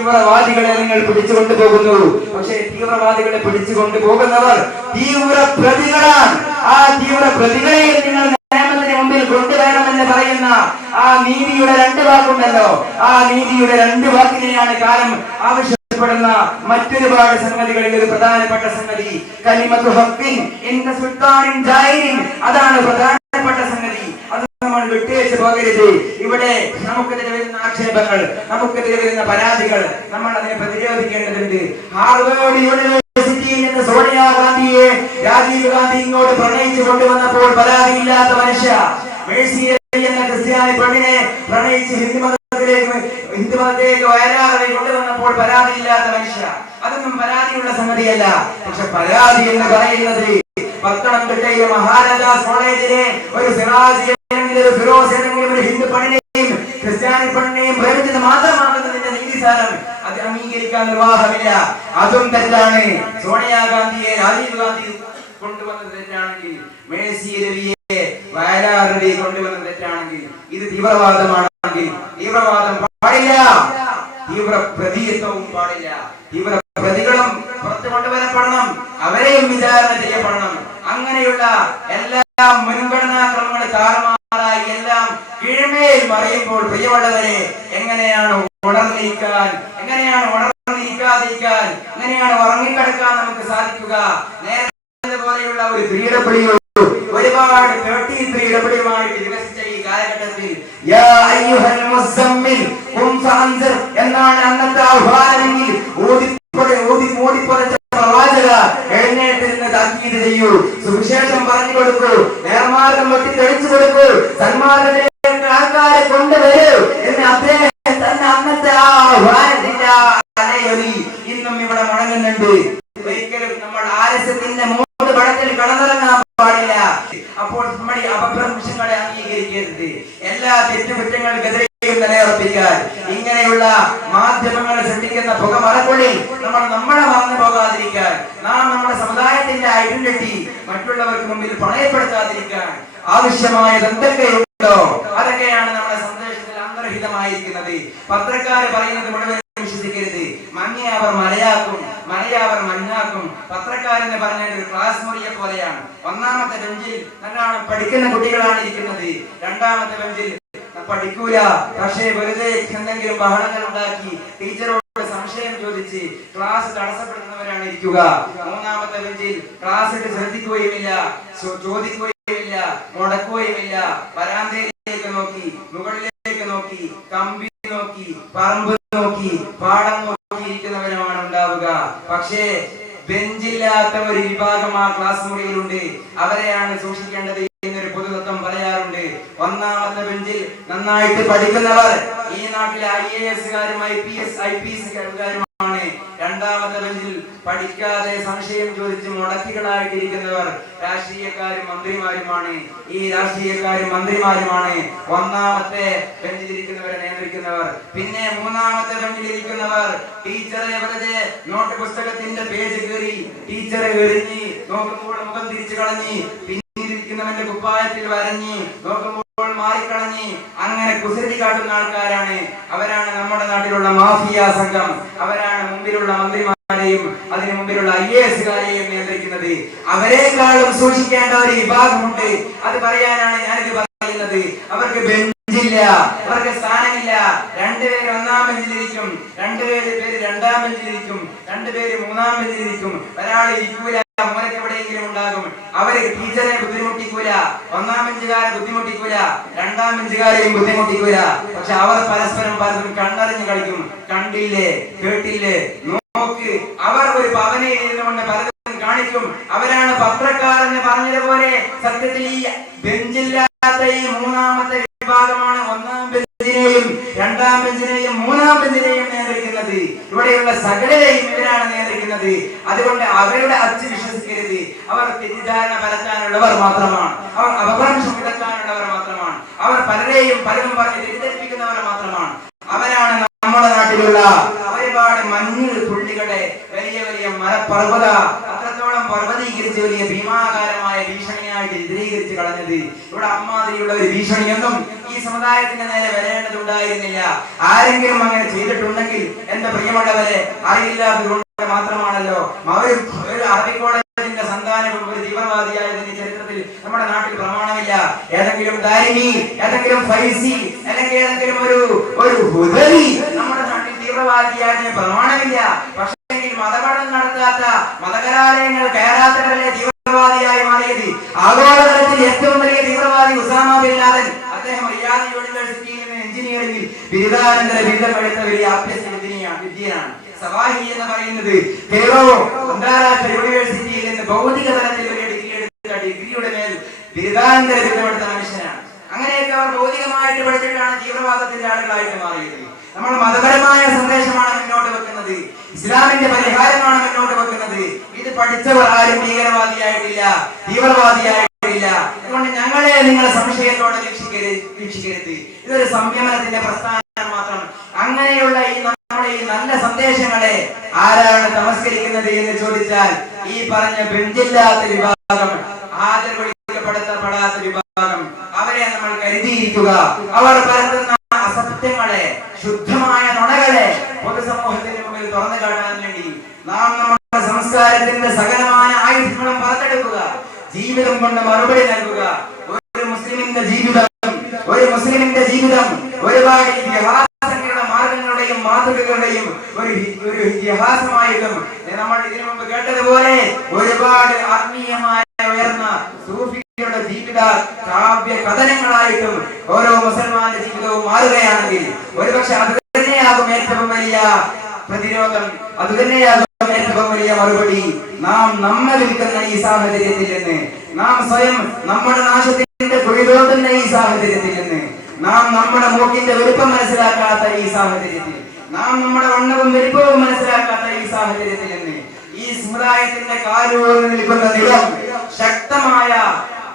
തീവ്രവാദികളെ നിങ്ങൾ പിടിച്ചുകൊണ്ടു പോകുന്നു. പക്ഷേ തീവ്രവാദികളെ പിടിച്ചുകൊണ്ടു പോകുന്നവർ തീവ്ര പ്രതികളാണ്. ആ തീവ്ര പ്രതികളെ നിങ്ങൾ നിയമത്തിന് മുമ്പിൽ കൊണ്ടുവരണമെന്ന് പറയുന്ന ആ നീതിയുടെ 2 വാക്കുണ്ടല്ലോ. ആ നീതിയുടെ 2 വാക്കിനെയാണ് കാലം ആവശ്യപ്പെടുന്ന മറ്റൊരുപാട് സംഗതികളിൽ ഒരു പ്രധാനപ്പെട്ട സംഗതി കലിമത്തു ഹഖ്ഖിൻ ഇൻദ സുൽത്താനിൻ ജായിരിൻ. അതാണ് പ്രധാനപ്പെട്ട സംഗതി. അത് നമ്മൾ വിട്ടേച്ച് പോകരുത്. ഇവിടെ നമുക്കെതിരെ വരുന്ന ആക്ഷേപങ്ങൾ, നമുക്കെതിരെ വരുന്ന പരാതികൾ നമ്മൾ അതിനെ പ്രതിരോധിക്കേണ്ടതുണ്ട്. ഹാർവേഡ് യൂണിവേഴ്സിറ്റിയിൽ നിന്ന് സോണിയാഗാന്ധിയെ രാജീവ് ഗാന്ധി ഇങ്ങോട്ട് പ്രണയിച്ചു കൊണ്ടുവന്നപ്പോൾ പരാതിയില്ലാത്ത മനുഷ്യ, മേഴ്സി എന്ന ക്രിസ്ത്യാനി പെണ്ണിനെ പ്രണയിച്ച് ഹിന്ദുമതത്തിലേക്ക് വയനാറിനെ കൊണ്ടുവന്നപ്പോൾ പരാതിയില്ലാത്ത മനുഷ്യ, അതൊന്നും പരാതിയുള്ള സംഗതിയല്ല. പക്ഷെ പരാതി എന്ന് പറയുന്നത് പത്തനംതിട്ടയിലെ മഹാരാജാസ് കോളേജിലെ ഒരു സിറാജ് ഒരു ഫിറോസ് ഏതെങ്കിലും ഒരു ഹിന്ദു പെണ്ണിനെയും ക്രിസ്ത്യാനി പെണ്ണിനെയും പ്രേമിച്ചത് മാത്രമാകുന്നതിന്റെ നീതിസാരം അത് അംഗീകരിക്കാൻ നിർവാഹമില്ല. അതും തെറ്റാണ്. സോണിയാഗാന്ധിയെ രാജീവ് ഗാന്ധി കൊണ്ടുവന്നത് തെറ്റാണെങ്കിൽ, മേഴ്സി രവിയെ വയലാർ രവി കൊണ്ടുവന്നത് തെറ്റാണെങ്കിൽ, ഇത് തീവ്രവാദമാണെങ്കിൽ തീവ്രവാദം പാടില്ല, തീവ്ര പ്രതിത്വവും പാടില്ല. തീവ്ര പ്രതികളും പുറത്തു കൊണ്ടുവരപ്പെടണം, അവരെയും വിചാരണ ചെയ്യപ്പെടണം. അങ്ങനെയുള്ള എല്ലാ മുൻഗണനാ ക്രമങ്ങൾ താറുമാറായി എല്ലാം കീഴ്മേൽ മറിയുമ്പോൾ പ്രിയമുള്ളവരെ എങ്ങനെയാണ് ഉണർന്നിരിക്കാൻ, എങ്ങനെയാണ് ഉണർന്നിരിക്കാതിരിക്കാൻ, എങ്ങനെയാണ് ഉറങ്ങിക്കിടക്കാൻ നമുക്ക് സാധിക്കുക? നേരത്തെ പോലെയുള്ള ഒരു ക്രീഡപ്പിടിയോ ഒരുപാട് 33 ഇടപെടലുമായിട്ട് വികസിച്ച ഈ കാലഘട്ടത്തിൽ യാ അയ്യുഹൽ മുസമ്മിൽ ഖും ഫഅൻസിർ എന്നാണ് അന്നത്തെ ആഹ്വാനമെങ്കിൽ ഓടിപ്പറച്ച പ്രവാചക എഴുന്നേറ്റ് നിന്ന് താക്കീത് ചെയ്യൂ, സുവിശേഷം പറഞ്ഞു കൊടുക്കൂ, നേർമാർഗം വെട്ടി തെളിച്ചു കൊടുക്കൂ, സന്മാർഗത്തിലേക്ക് ആൾക്കാരെ കൊണ്ടുവരൂ എന്ന് അദ്ദേഹം തന്നെ അന്നത്തെ ആ ആഹ്വാനത്തിന്റെ അലയൊലി ഇന്നും ഇവിടെ മുഴങ്ങുന്നുണ്ട്. ഒരിക്കലും നമ്മൾ ആലസ്യത്തിന്റെ മൂന്ന് പടത്തിൽ കടന്നിറങ്ങാൻ പാടില്ല. അപ്പോൾ നമ്മൾ ഈ അപഭ്രംശങ്ങളെ അംഗീകരിക്കരുത്. എല്ലാ തെറ്റുകുറ്റങ്ങൾക്കെതിരെയും നിലയുറപ്പിക്കാൻ ഇങ്ങനെയുള്ള മാധ്യമങ്ങൾ സൃഷ്ടിക്കുന്ന പുകമറക്കുള്ളിൽ നമ്മളെ മറന്നു പോകാതിരിക്കാൻ, നാം നമ്മുടെ സമുദായത്തിന്റെ ഐഡന്റിറ്റി മറ്റുള്ളവർക്ക് മുമ്പിൽ പണയപ്പെടുത്താതിരിക്കാൻ ആവശ്യമായ എന്തൊക്കെയുണ്ടോ അതൊക്കെയാണ് നമ്മുടെ സന്ദേശത്തിൽ അന്തർഹിതമായിരിക്കുന്നത്. പത്രക്കാര് പറയുന്നത് മുഴുവൻ വിശ്വസിക്കരുത്. മഞ്ഞ അവർ മലയാക്കും, മലയാവർ മഞ്ഞാക്കും. പത്രക്കാരെന്ന് പറഞ്ഞാൽ ഒരു ക്ലാസ് മുറിയെ പോലെയാണ്. ഒന്നാമത്തെ ബെഞ്ചിൽ നല്ലോണം പഠിക്കുന്ന കുട്ടികളാണ് ഇരിക്കുന്നത്, രണ്ടാമത്തെ ബെഞ്ചിൽ പഠിക്കൂല, പക്ഷേ വെറുതെ എന്തെങ്കിലും ബഹളങ്ങൾ ഉണ്ടാക്കി ടീച്ചറോട് സംശയം ചോദിച്ച് ക്ലാസ് തടസ്സപ്പെടുത്തുന്നവരാണ് ഇരിക്കുക. മൂന്നാമത്തെ ബെഞ്ചിൽ ക്ലാസ്സിൽ ശ്രദ്ധിക്കുകയുമില്ല, ചോദിക്കുകയുമില്ല, മുടക്കുകയുമില്ല, വരാന്തയിലേക്ക് നോക്കി, മുകളിലേക്ക് നോക്കി, കമ്പി നോക്കി, പറമ്പ് നോക്കി, പാടം നോക്കിയിരിക്കുന്നവരുമാണ് ഉണ്ടാവുക. പക്ഷേ ബെഞ്ചില്ലാത്ത ഒരു വിഭാഗം ആ ക്ലാസ് മുറിയിലുണ്ട്. അവരെയാണ് സൂക്ഷിക്കേണ്ടത് എന്നൊരു പൊതുതത്വം പറയാറുണ്ട്. ഒന്നാമത്തെ ബെഞ്ചിൽ നന്നായിട്ട് പഠിക്കുന്നവർ ഈ നാട്ടിലെ IAS കാരും IPS കാരുമാണ്. രണ്ടാമത്തെ ബെഞ്ചിൽ പഠിക്കാതെ സംശയം ചോദിച്ച് മുടക്കികളായിട്ടിരിക്കുന്നവർ രാഷ്ട്രീയക്കാരും മന്ത്രിമാരുമാണ്. ഈ രാഷ്ട്രീയക്കാരും മന്ത്രിമാരുമാണ് ഒന്നാമത്തെ ബെഞ്ചിലിരിക്കുന്നവരെ നിയന്ത്രിക്കുന്നവർ. പിന്നെ മൂന്നാമത്തെ ബെഞ്ചിലിരിക്കുന്നവർ ടീച്ചറെ വെറുതെ നോട്ട് പുസ്തകത്തിന്റെ പേജ് കയറി ടീച്ചറെ എറിഞ്ഞ് നോക്കുമ്പോൾ മുഖം തിരിച്ചു കളഞ്ഞ്, പിന്നിലിരിക്കുന്നവന്റെ കുപ്പായത്തിൽ വരഞ്ഞ് നോക്കുമ്പോൾ മാറിക്കളഞ്ഞ് അങ്ങനെ കുസൃതി കാട്ടുന്ന ആൾക്കാരാണ്. അവരാണ് നമ്മുടെ നാട്ടിലുള്ള മാഫിയ സംഘം. അവരാണ് മുമ്പിലുള്ള മന്ത്രിമാരെയും അതിനു മുമ്പിലുള്ള IAS കാരെയും നിയന്ത്രിക്കുന്നത്. അവരെക്കാളും സൂക്ഷിക്കേണ്ട ഒരു വിഭാഗമുണ്ട്. അത് പറയാനാണ് ഞാനിത് പറയുന്നത്. അവർക്ക് ബെഞ്ചില്ല, അവർക്ക് സ്ഥാനമില്ല. 2 പേര് ഒന്നാം ബെഞ്ചിലിരിക്കും, 2 പേര് രണ്ടാം ബെഞ്ചിലിരിക്കും, 2 പേര് മൂന്നാം ബെഞ്ചിലിരിക്കും. ഒരാൾ ഇരിക്കൂല, മോനൊക്കെ എവിടെയെങ്കിലും ഉണ്ടാകും. അവര് ടീച്ചറെ ബുദ്ധിമുട്ടിക്കൂല, ഒന്നാം ബെഞ്ചുകാരെ ബുദ്ധിമുട്ടിക്കൂല, രണ്ടാം ബെഞ്ചുകാരെയും ബുദ്ധിമുട്ടിക്കൂല. പക്ഷെ അവർ പരസ്പരം കണ്ടറിഞ്ഞ് കളിക്കും. കണ്ടില്ലേ, കേട്ടില്ലേ, നോക്ക്. അവർ ഒരു പവനയിൽ ഇരുന്നുകൊണ്ട് പലതും കാണിക്കും. അവരാണ് പത്രക്കാർ എന്ന് പറഞ്ഞതുപോലെ സത്യത്തിൽ ഈ ബെഞ്ചില്ലാത്ത ഈ മൂന്നാമത്തെ വിഭാഗമാണ് ഒന്നാം ബെഞ്ചിനെയും രണ്ടാം ബെഞ്ചിനെയും മൂന്നാം ബെഞ്ചിനെയും നിയന്ത്രിക്കുന്നത്. ഇവിടെയുള്ള സകലരെയും ഇവരാണ് നിയന്ത്രിക്കുന്നത്. അതുകൊണ്ട് അവരുടെ അച്ച് വിശ്വസിക്കരുത്. അവർ തെറ്റിദ്ധാരണ പരത്താനുള്ളവർ മാത്രമാണ്. അവർ അപഭ്രംശം വിതക്കാനുള്ളവർ മാത്രമാണ്. അവർ പലരും പറഞ്ഞ് തെറ്റിദ്ധരിപ്പിക്കുന്നവർ മാത്രമാണ്. അവരാണ് നമ്മുടെ നാട്ടിലുള്ള ഒരുപാട് മഞ്ഞൾ തുള്ളികളെ വലിയ വലിയ മരപർവ്വത അത്രത്തോളം പർവ്വതീകരിച്ച് വലിയ ഭീമാകാരമായ ഭീഷണിയായിട്ട് ചിത്രീകരിച്ച് കളഞ്ഞത്. ഇവിടെ അമ്മാതിരിയുള്ള ഒരു ഭീഷണിയൊന്നും ഈ സമുദായത്തിന് നേരെ വരേണ്ടതുണ്ടായിരുന്നില്ല. ആരെങ്കിലും അങ്ങനെ ചെയ്തിട്ടുണ്ടെങ്കിൽ എന്റെ പ്രിയമുള്ളവരെ അറിയില്ലാത്തതുകൊണ്ട് മാത്രമാണല്ലോ. ഒരു അറബി കോളേജിന്റെ സന്താനവും ഒരു തീവ്രവാദിയായതിന്റെ ചരിത്രത്തിൽ നമ്മുടെ നാട്ടിൽ പ്രമാണമില്ല. ഏതെങ്കിലും ദാരിമി, ഏതെങ്കിലും ഫൈസി, അല്ലെങ്കിൽ ഏതെങ്കിലും ഒരു ഹുദവി നമ്മുടെ നാട്ടിൽ തീവ്രവാദിയായതിന് പ്രമാണമില്ല. പക്ഷേ മതപഠനം നടത്താത്ത, മതകലാലയങ്ങൾ കയറാത്തവരല്ലേ തീവ്രവാദിയായി മാറിയത്. ആഗോളതലത്തിൽ ഏറ്റവും വലിയ തീവ്രവാദി ഉസാമ ബിൻ ലാദൻ. അദ്ദേഹം റിയാദ് യൂണിവേഴ്സിറ്റിയിൽ നിന്ന് എഞ്ചിനീയറിംഗിൽ ബിരുദാനന്തര ബിരുദം എടുത്ത വലിയ അഭ്യസ്ത വിദ്യയാണ്. സവാഹി എന്ന് പറയുന്നത് കേരള അന്താരാഷ്ട്ര യൂണിവേഴ്സിറ്റിയിൽ നിന്ന് ഭൗതിക തലത്തിൽ ഒരു ഡിഗ്രി എടുത്ത ഡിഗ്രിയുടെ മേൽ ബിരുദാനന്തര ബിരുദം എടുത്ത മനുഷ്യനാണ്. അങ്ങനെയൊക്കെ അവർ ഭൗതികമായിട്ട് പഠിച്ചിട്ടാണ് തീവ്രവാദത്തിന്റെ ആളുകളായിട്ട് മാറിയത്. നമ്മൾ മതപരമായ സന്ദേശമാണ് മുന്നോട്ട് വെക്കുന്നത്, ഇസ്ലാമിന്റെ പരിഹാരമാണ് മുന്നോട്ട് വെക്കുന്നത്. ഇത് പഠിച്ചവർ ആരും ഭീകരവാദിയായിട്ടില്ല, തീവ്രവാദിയായിട്ടില്ല. അതുകൊണ്ട് ഞങ്ങളെ നിങ്ങൾ സംശയത്തോടെ വീക്ഷിക്കരുത്. ഇതൊരു സംയമനത്തിന്റെ പ്രസ്ഥാനം മാത്രം. അങ്ങനെയുള്ള നമ്മുടെ ഈ നല്ല സന്ദേശങ്ങളെ ആരാണ് തമസ്കരിക്കുന്നത് എന്ന് ചോദിച്ചാൽ ഈ പറഞ്ഞ ബെഞ്ചില്ലാത്ത വിഭാഗം, ആദരവിളിക്കപ്പെടാത്ത വിഭാഗം, അവരെ നമ്മൾ കരുതിയിരിക്കുക. അവർ പരത്തുന്ന അസത്യങ്ങളെ, ശുദ്ധമായ നുണകളെ പൊതുസമൂഹത്തിന് മുമ്പിൽ തുറന്നു കാട്ടാൻ വേണ്ടി നാം നമ്മുടെ സംസ്കാരത്തിന്റെ സകലമായ ആയുധങ്ങളും പുറത്തെടുക്കുക, ജീവിതം കൊണ്ട് മറുപടി നൽകുക. ഒരു മുസ്ലിമിന്റെ ജീവിതം ഒരുപാട് ഇതിഹാസങ്ങളുടെ മാർഗങ്ങളുടെയും മാതൃകകളുടെയും ഒരു ഇതിഹാസമായിട്ടും നമ്മൾ ഇതിനു മുമ്പ് കേട്ടതുപോലെ ഒരുപാട് ആത്മീയമായ ഉയർന്ന സൂഫികളുടെ ജീവിത കാവ്യ കഥനങ്ങളായിട്ടും ഓരോ മുസൽമാന്റെ ജീവിതവും മാറുകയാണെങ്കിൽ ഒരുപക്ഷെ അത് തന്നെയാകും ഏറ്റവും വലിയ പ്രതിരോധം, അത് തന്നെയാകും ഏറ്റവും വലിയ മറുപടി. നാം നമ്മെ വിൽക്കുന്ന ഈ സാഹചര്യത്തിൽ നിന്ന്, നാം സ്വയം നമ്മുടെ നാശത്തിന്റെ തൊഴിലോട്ടുന്ന ഈ സാഹചര്യത്തിൽ നിന്ന്, നാം നമ്മുടെ മൂക്കിന്റെ വലുപ്പം മനസ്സിലാക്കാത്ത ഈ സാഹചര്യത്തിൽ, നാം നമ്മുടെ വണ്ണവും വലിപ്പവും മനസ്സിലാക്കാത്ത ഈ സാഹചര്യത്തിൽ നിന്ന് ഈ സമുദായത്തിന്റെ കാലുകളിൽ നിൽക്കുന്ന നിലം ശക്തമായ,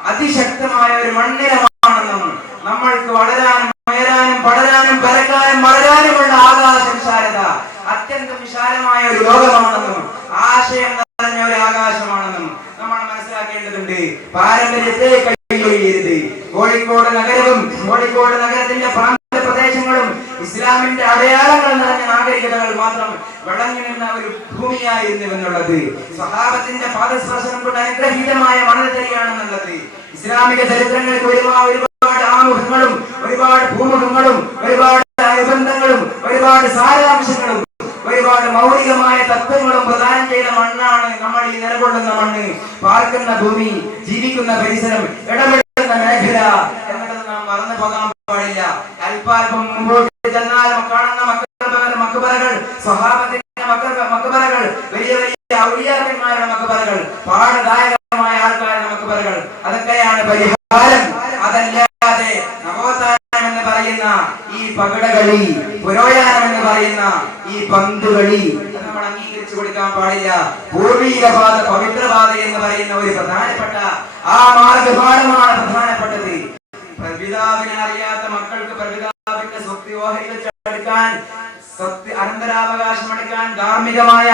അതിശക്തമായ ഒരു മണ്ണിലമാണെന്നും നമ്മൾക്ക് വളരാനും ഉയരാനും പടരാനും പരക്കാനും വളരാനുമുള്ള ആകാശ വിശാലത അത്യന്തം വിശാലമായ ഒരു ലോകമാണെന്നും ആശയം നിറഞ്ഞ ഒരു ആകാശമാണെന്നും നമ്മൾ മനസ്സിലാക്കേണ്ടതുണ്ട്. പാരമ്പര്യത്തെ കൈയൊഴിയരുത്. കോഴിക്കോട് നഗരവും കോഴിക്കോട് നഗരത്തിന്റെ പ്രാന്ത പ്രദേശങ്ങളും ഇസ്ലാമിന്റെ അടയാളങ്ങൾ നിറഞ്ഞ നാഗരികതകൾ മാത്രം വിളഞ്ഞു നിന്ന ഒരു ഭൂമിയായിരുന്നുവെന്നുള്ളത്, സ്വഹാബത്തിന്റെ പാദസ്പർശനം കൊണ്ട് അനുഗ്രഹീതമായ മണൽത്തരിയാണെന്നുള്ളത്, ഇസ്ലാമിക ചരിത്രങ്ങൾക്ക് ഒരുപാട് ആമുഖങ്ങളും ഒരുപാട് ഭൂമുഖങ്ങളും ഒരുപാട് അനുബന്ധങ്ങളും ഒരുപാട് സാരാംശങ്ങളും ഒരുപാട് മൗലികമായ തത്വങ്ങളും പ്രദാനം ചെയ്ത മണ്ണാണ് നമ്മൾ ഈ നിലകൊള്ളുന്ന മണ്ണ്. പാർക്കുന്ന ഭൂമി, ജീവിക്കുന്ന പരിസരം, ഇടപെടുന്ന മേഖല എന്നത് നാം മറന്നു പോകാൻ പാടില്ല. അല്പാൽപ്പം മുമ്പോട്ട് ചെന്നാൽ കാണുന്ന മക്ബറകൾ, സ്വഹാബത്തിന്റെ മക്ബറകൾ, വലിയ വലിയ ഔലിയാക്കന്മാരുടെ മക്ബറകൾ, പാഠദായകമായ ആൾക്കാരുടെ മക്ബറകൾ, അതൊക്കെയാണ് പരിഹാരം. അതല്ലാതെ നവോത്ഥാനം എന്ന് പറയുന്ന ഈ പകിടകളി, പുരോയാനം എന്ന് പറയുന്ന ഈ പന്തുകളി നമ്മൾ അംഗീകരിച്ചു കൊടുക്കാൻ പാടില്ല. പൂർവീകപാത, പവിത്രപാത എന്ന് പറയുന്ന ഒരു പ്രധാനപ്പെട്ട ആ മാർഗപാഠമാണ് പ്രധാനപ്പെട്ടത്. പ്രപിതാവിനെ അറിയാത്ത മക്കൾക്ക് പ്രപിതാവിന്റെ സ്വത്ത് ഓഹരി വെച്ചെടുക്കാൻ, അനന്തരാവകാശം എടുക്കാൻ, ധാർമ്മികമായ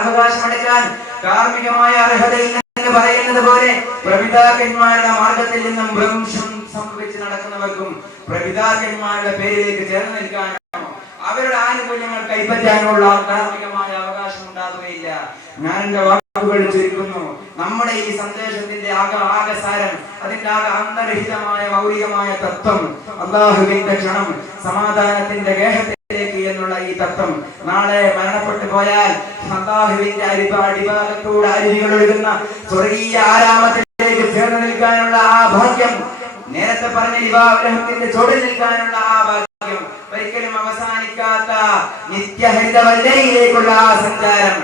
അവകാശം എടുക്കാൻ ധാർമ്മികമായ അർഹതയില്ല എന്ന് പറയുന്നത് പോലെ പ്രപിതാക്കന്മാരുടെ മാർഗത്തിൽ നിന്നും ഭ്രംശം സംഭവിച്ച് നടക്കുന്നവർക്കും പ്രപിതാക്കന്മാരുടെ പേരിലേക്ക് ചേർന്ന് നിൽക്കാനോ അവരുടെ ആനുകൂല്യങ്ങൾ കൈപ്പറ്റാനുള്ള ധാർമ്മികമായ അവകാശം ഉണ്ടാകുകയില്ല. ഞാൻ എന്റെ വാക്കുകൾ ചുരുക്കുന്നു. നമ്മുടെ ഈ സന്ദേശത്തിന്റെ ആകസാരം, അതിന്റെ അന്തർഹിതമായ മൗലികമായ തത്വം, അല്ലാഹുവിന്റെ ക്ഷണം, സമാധാനത്തിന്റെ ഗേഹത്തിലേക്ക് എന്നുള്ള ഈ തത്വം നാളെ മരണപ്പെട്ടു പോയാൽ അല്ലാഹുവിന്റെ അടിഭാഗത്തൂടെ അരുവികൾ ഒഴുകുന്ന സ്വർഗീയ ആരാമത്തിലേക്ക് ചേർന്ന് നിൽക്കാനുള്ള ആ ഭാഗ്യം, നേരത്തെ പറഞ്ഞ വിവാഹത്തിന്റെ ചുവടിൽ നിൽക്കാനുള്ള ആ ഭാഗ്യം, ഒരിക്കലും അവസാനിക്കാത്ത നിത്യഹരിതവല്ലയിലേക്കുള്ള ആ സഞ്ചാരം,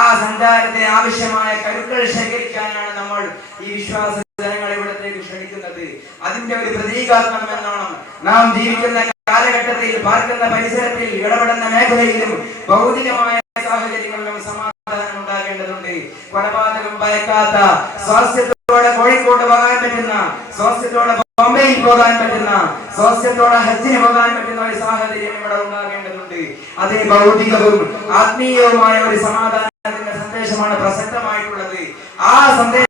ആ സഞ്ചാരത്തിന് ആവശ്യമായ കരുക്കൾ ശേഖരിക്കാനാണ് നമ്മൾ ഈ വിശ്വാസ ജനങ്ങളെ ഇവിടത്തേക്ക് ക്ഷണിക്കുന്നത്. അതിന്റെ ഒരു പ്രതീകാത്മകം എന്നോണം നാം ജീവിക്കുന്ന കാലഘട്ടത്തിൽ, പാർക്കുന്ന പരിസരത്തിൽ, ഇടപെടുന്ന മേഖലയിലും ഭൗതികമായ സാഹചര്യങ്ങളിലും സമാധാനം ഉണ്ടാകേണ്ടതുണ്ട്. കൊലപാതകം ഭയക്കാത്ത, സ്വാസ്ഥ്യത്തോടെ കോഴിക്കോട് പോകാൻ പറ്റുന്ന, സ്വാസ്ഥ്യത്തോടെ ബോംബെയിൽ പോകാൻ പറ്റുന്ന, സ്വാസ്ഥ്യത്തോടെ ഹജ്ജിന് പോകാൻ പറ്റുന്ന ഒരു സാഹചര്യം ഇവിടെ ഉണ്ടാകേണ്ടതുണ്ട്. അതേ ഭൗതികവും ആത്മീയവുമായ ഒരു സമാധാനത്തിന്റെ സന്ദേശമാണ് പ്രസക്തമായിട്ടുള്ളത്. ആ സന്ദേശം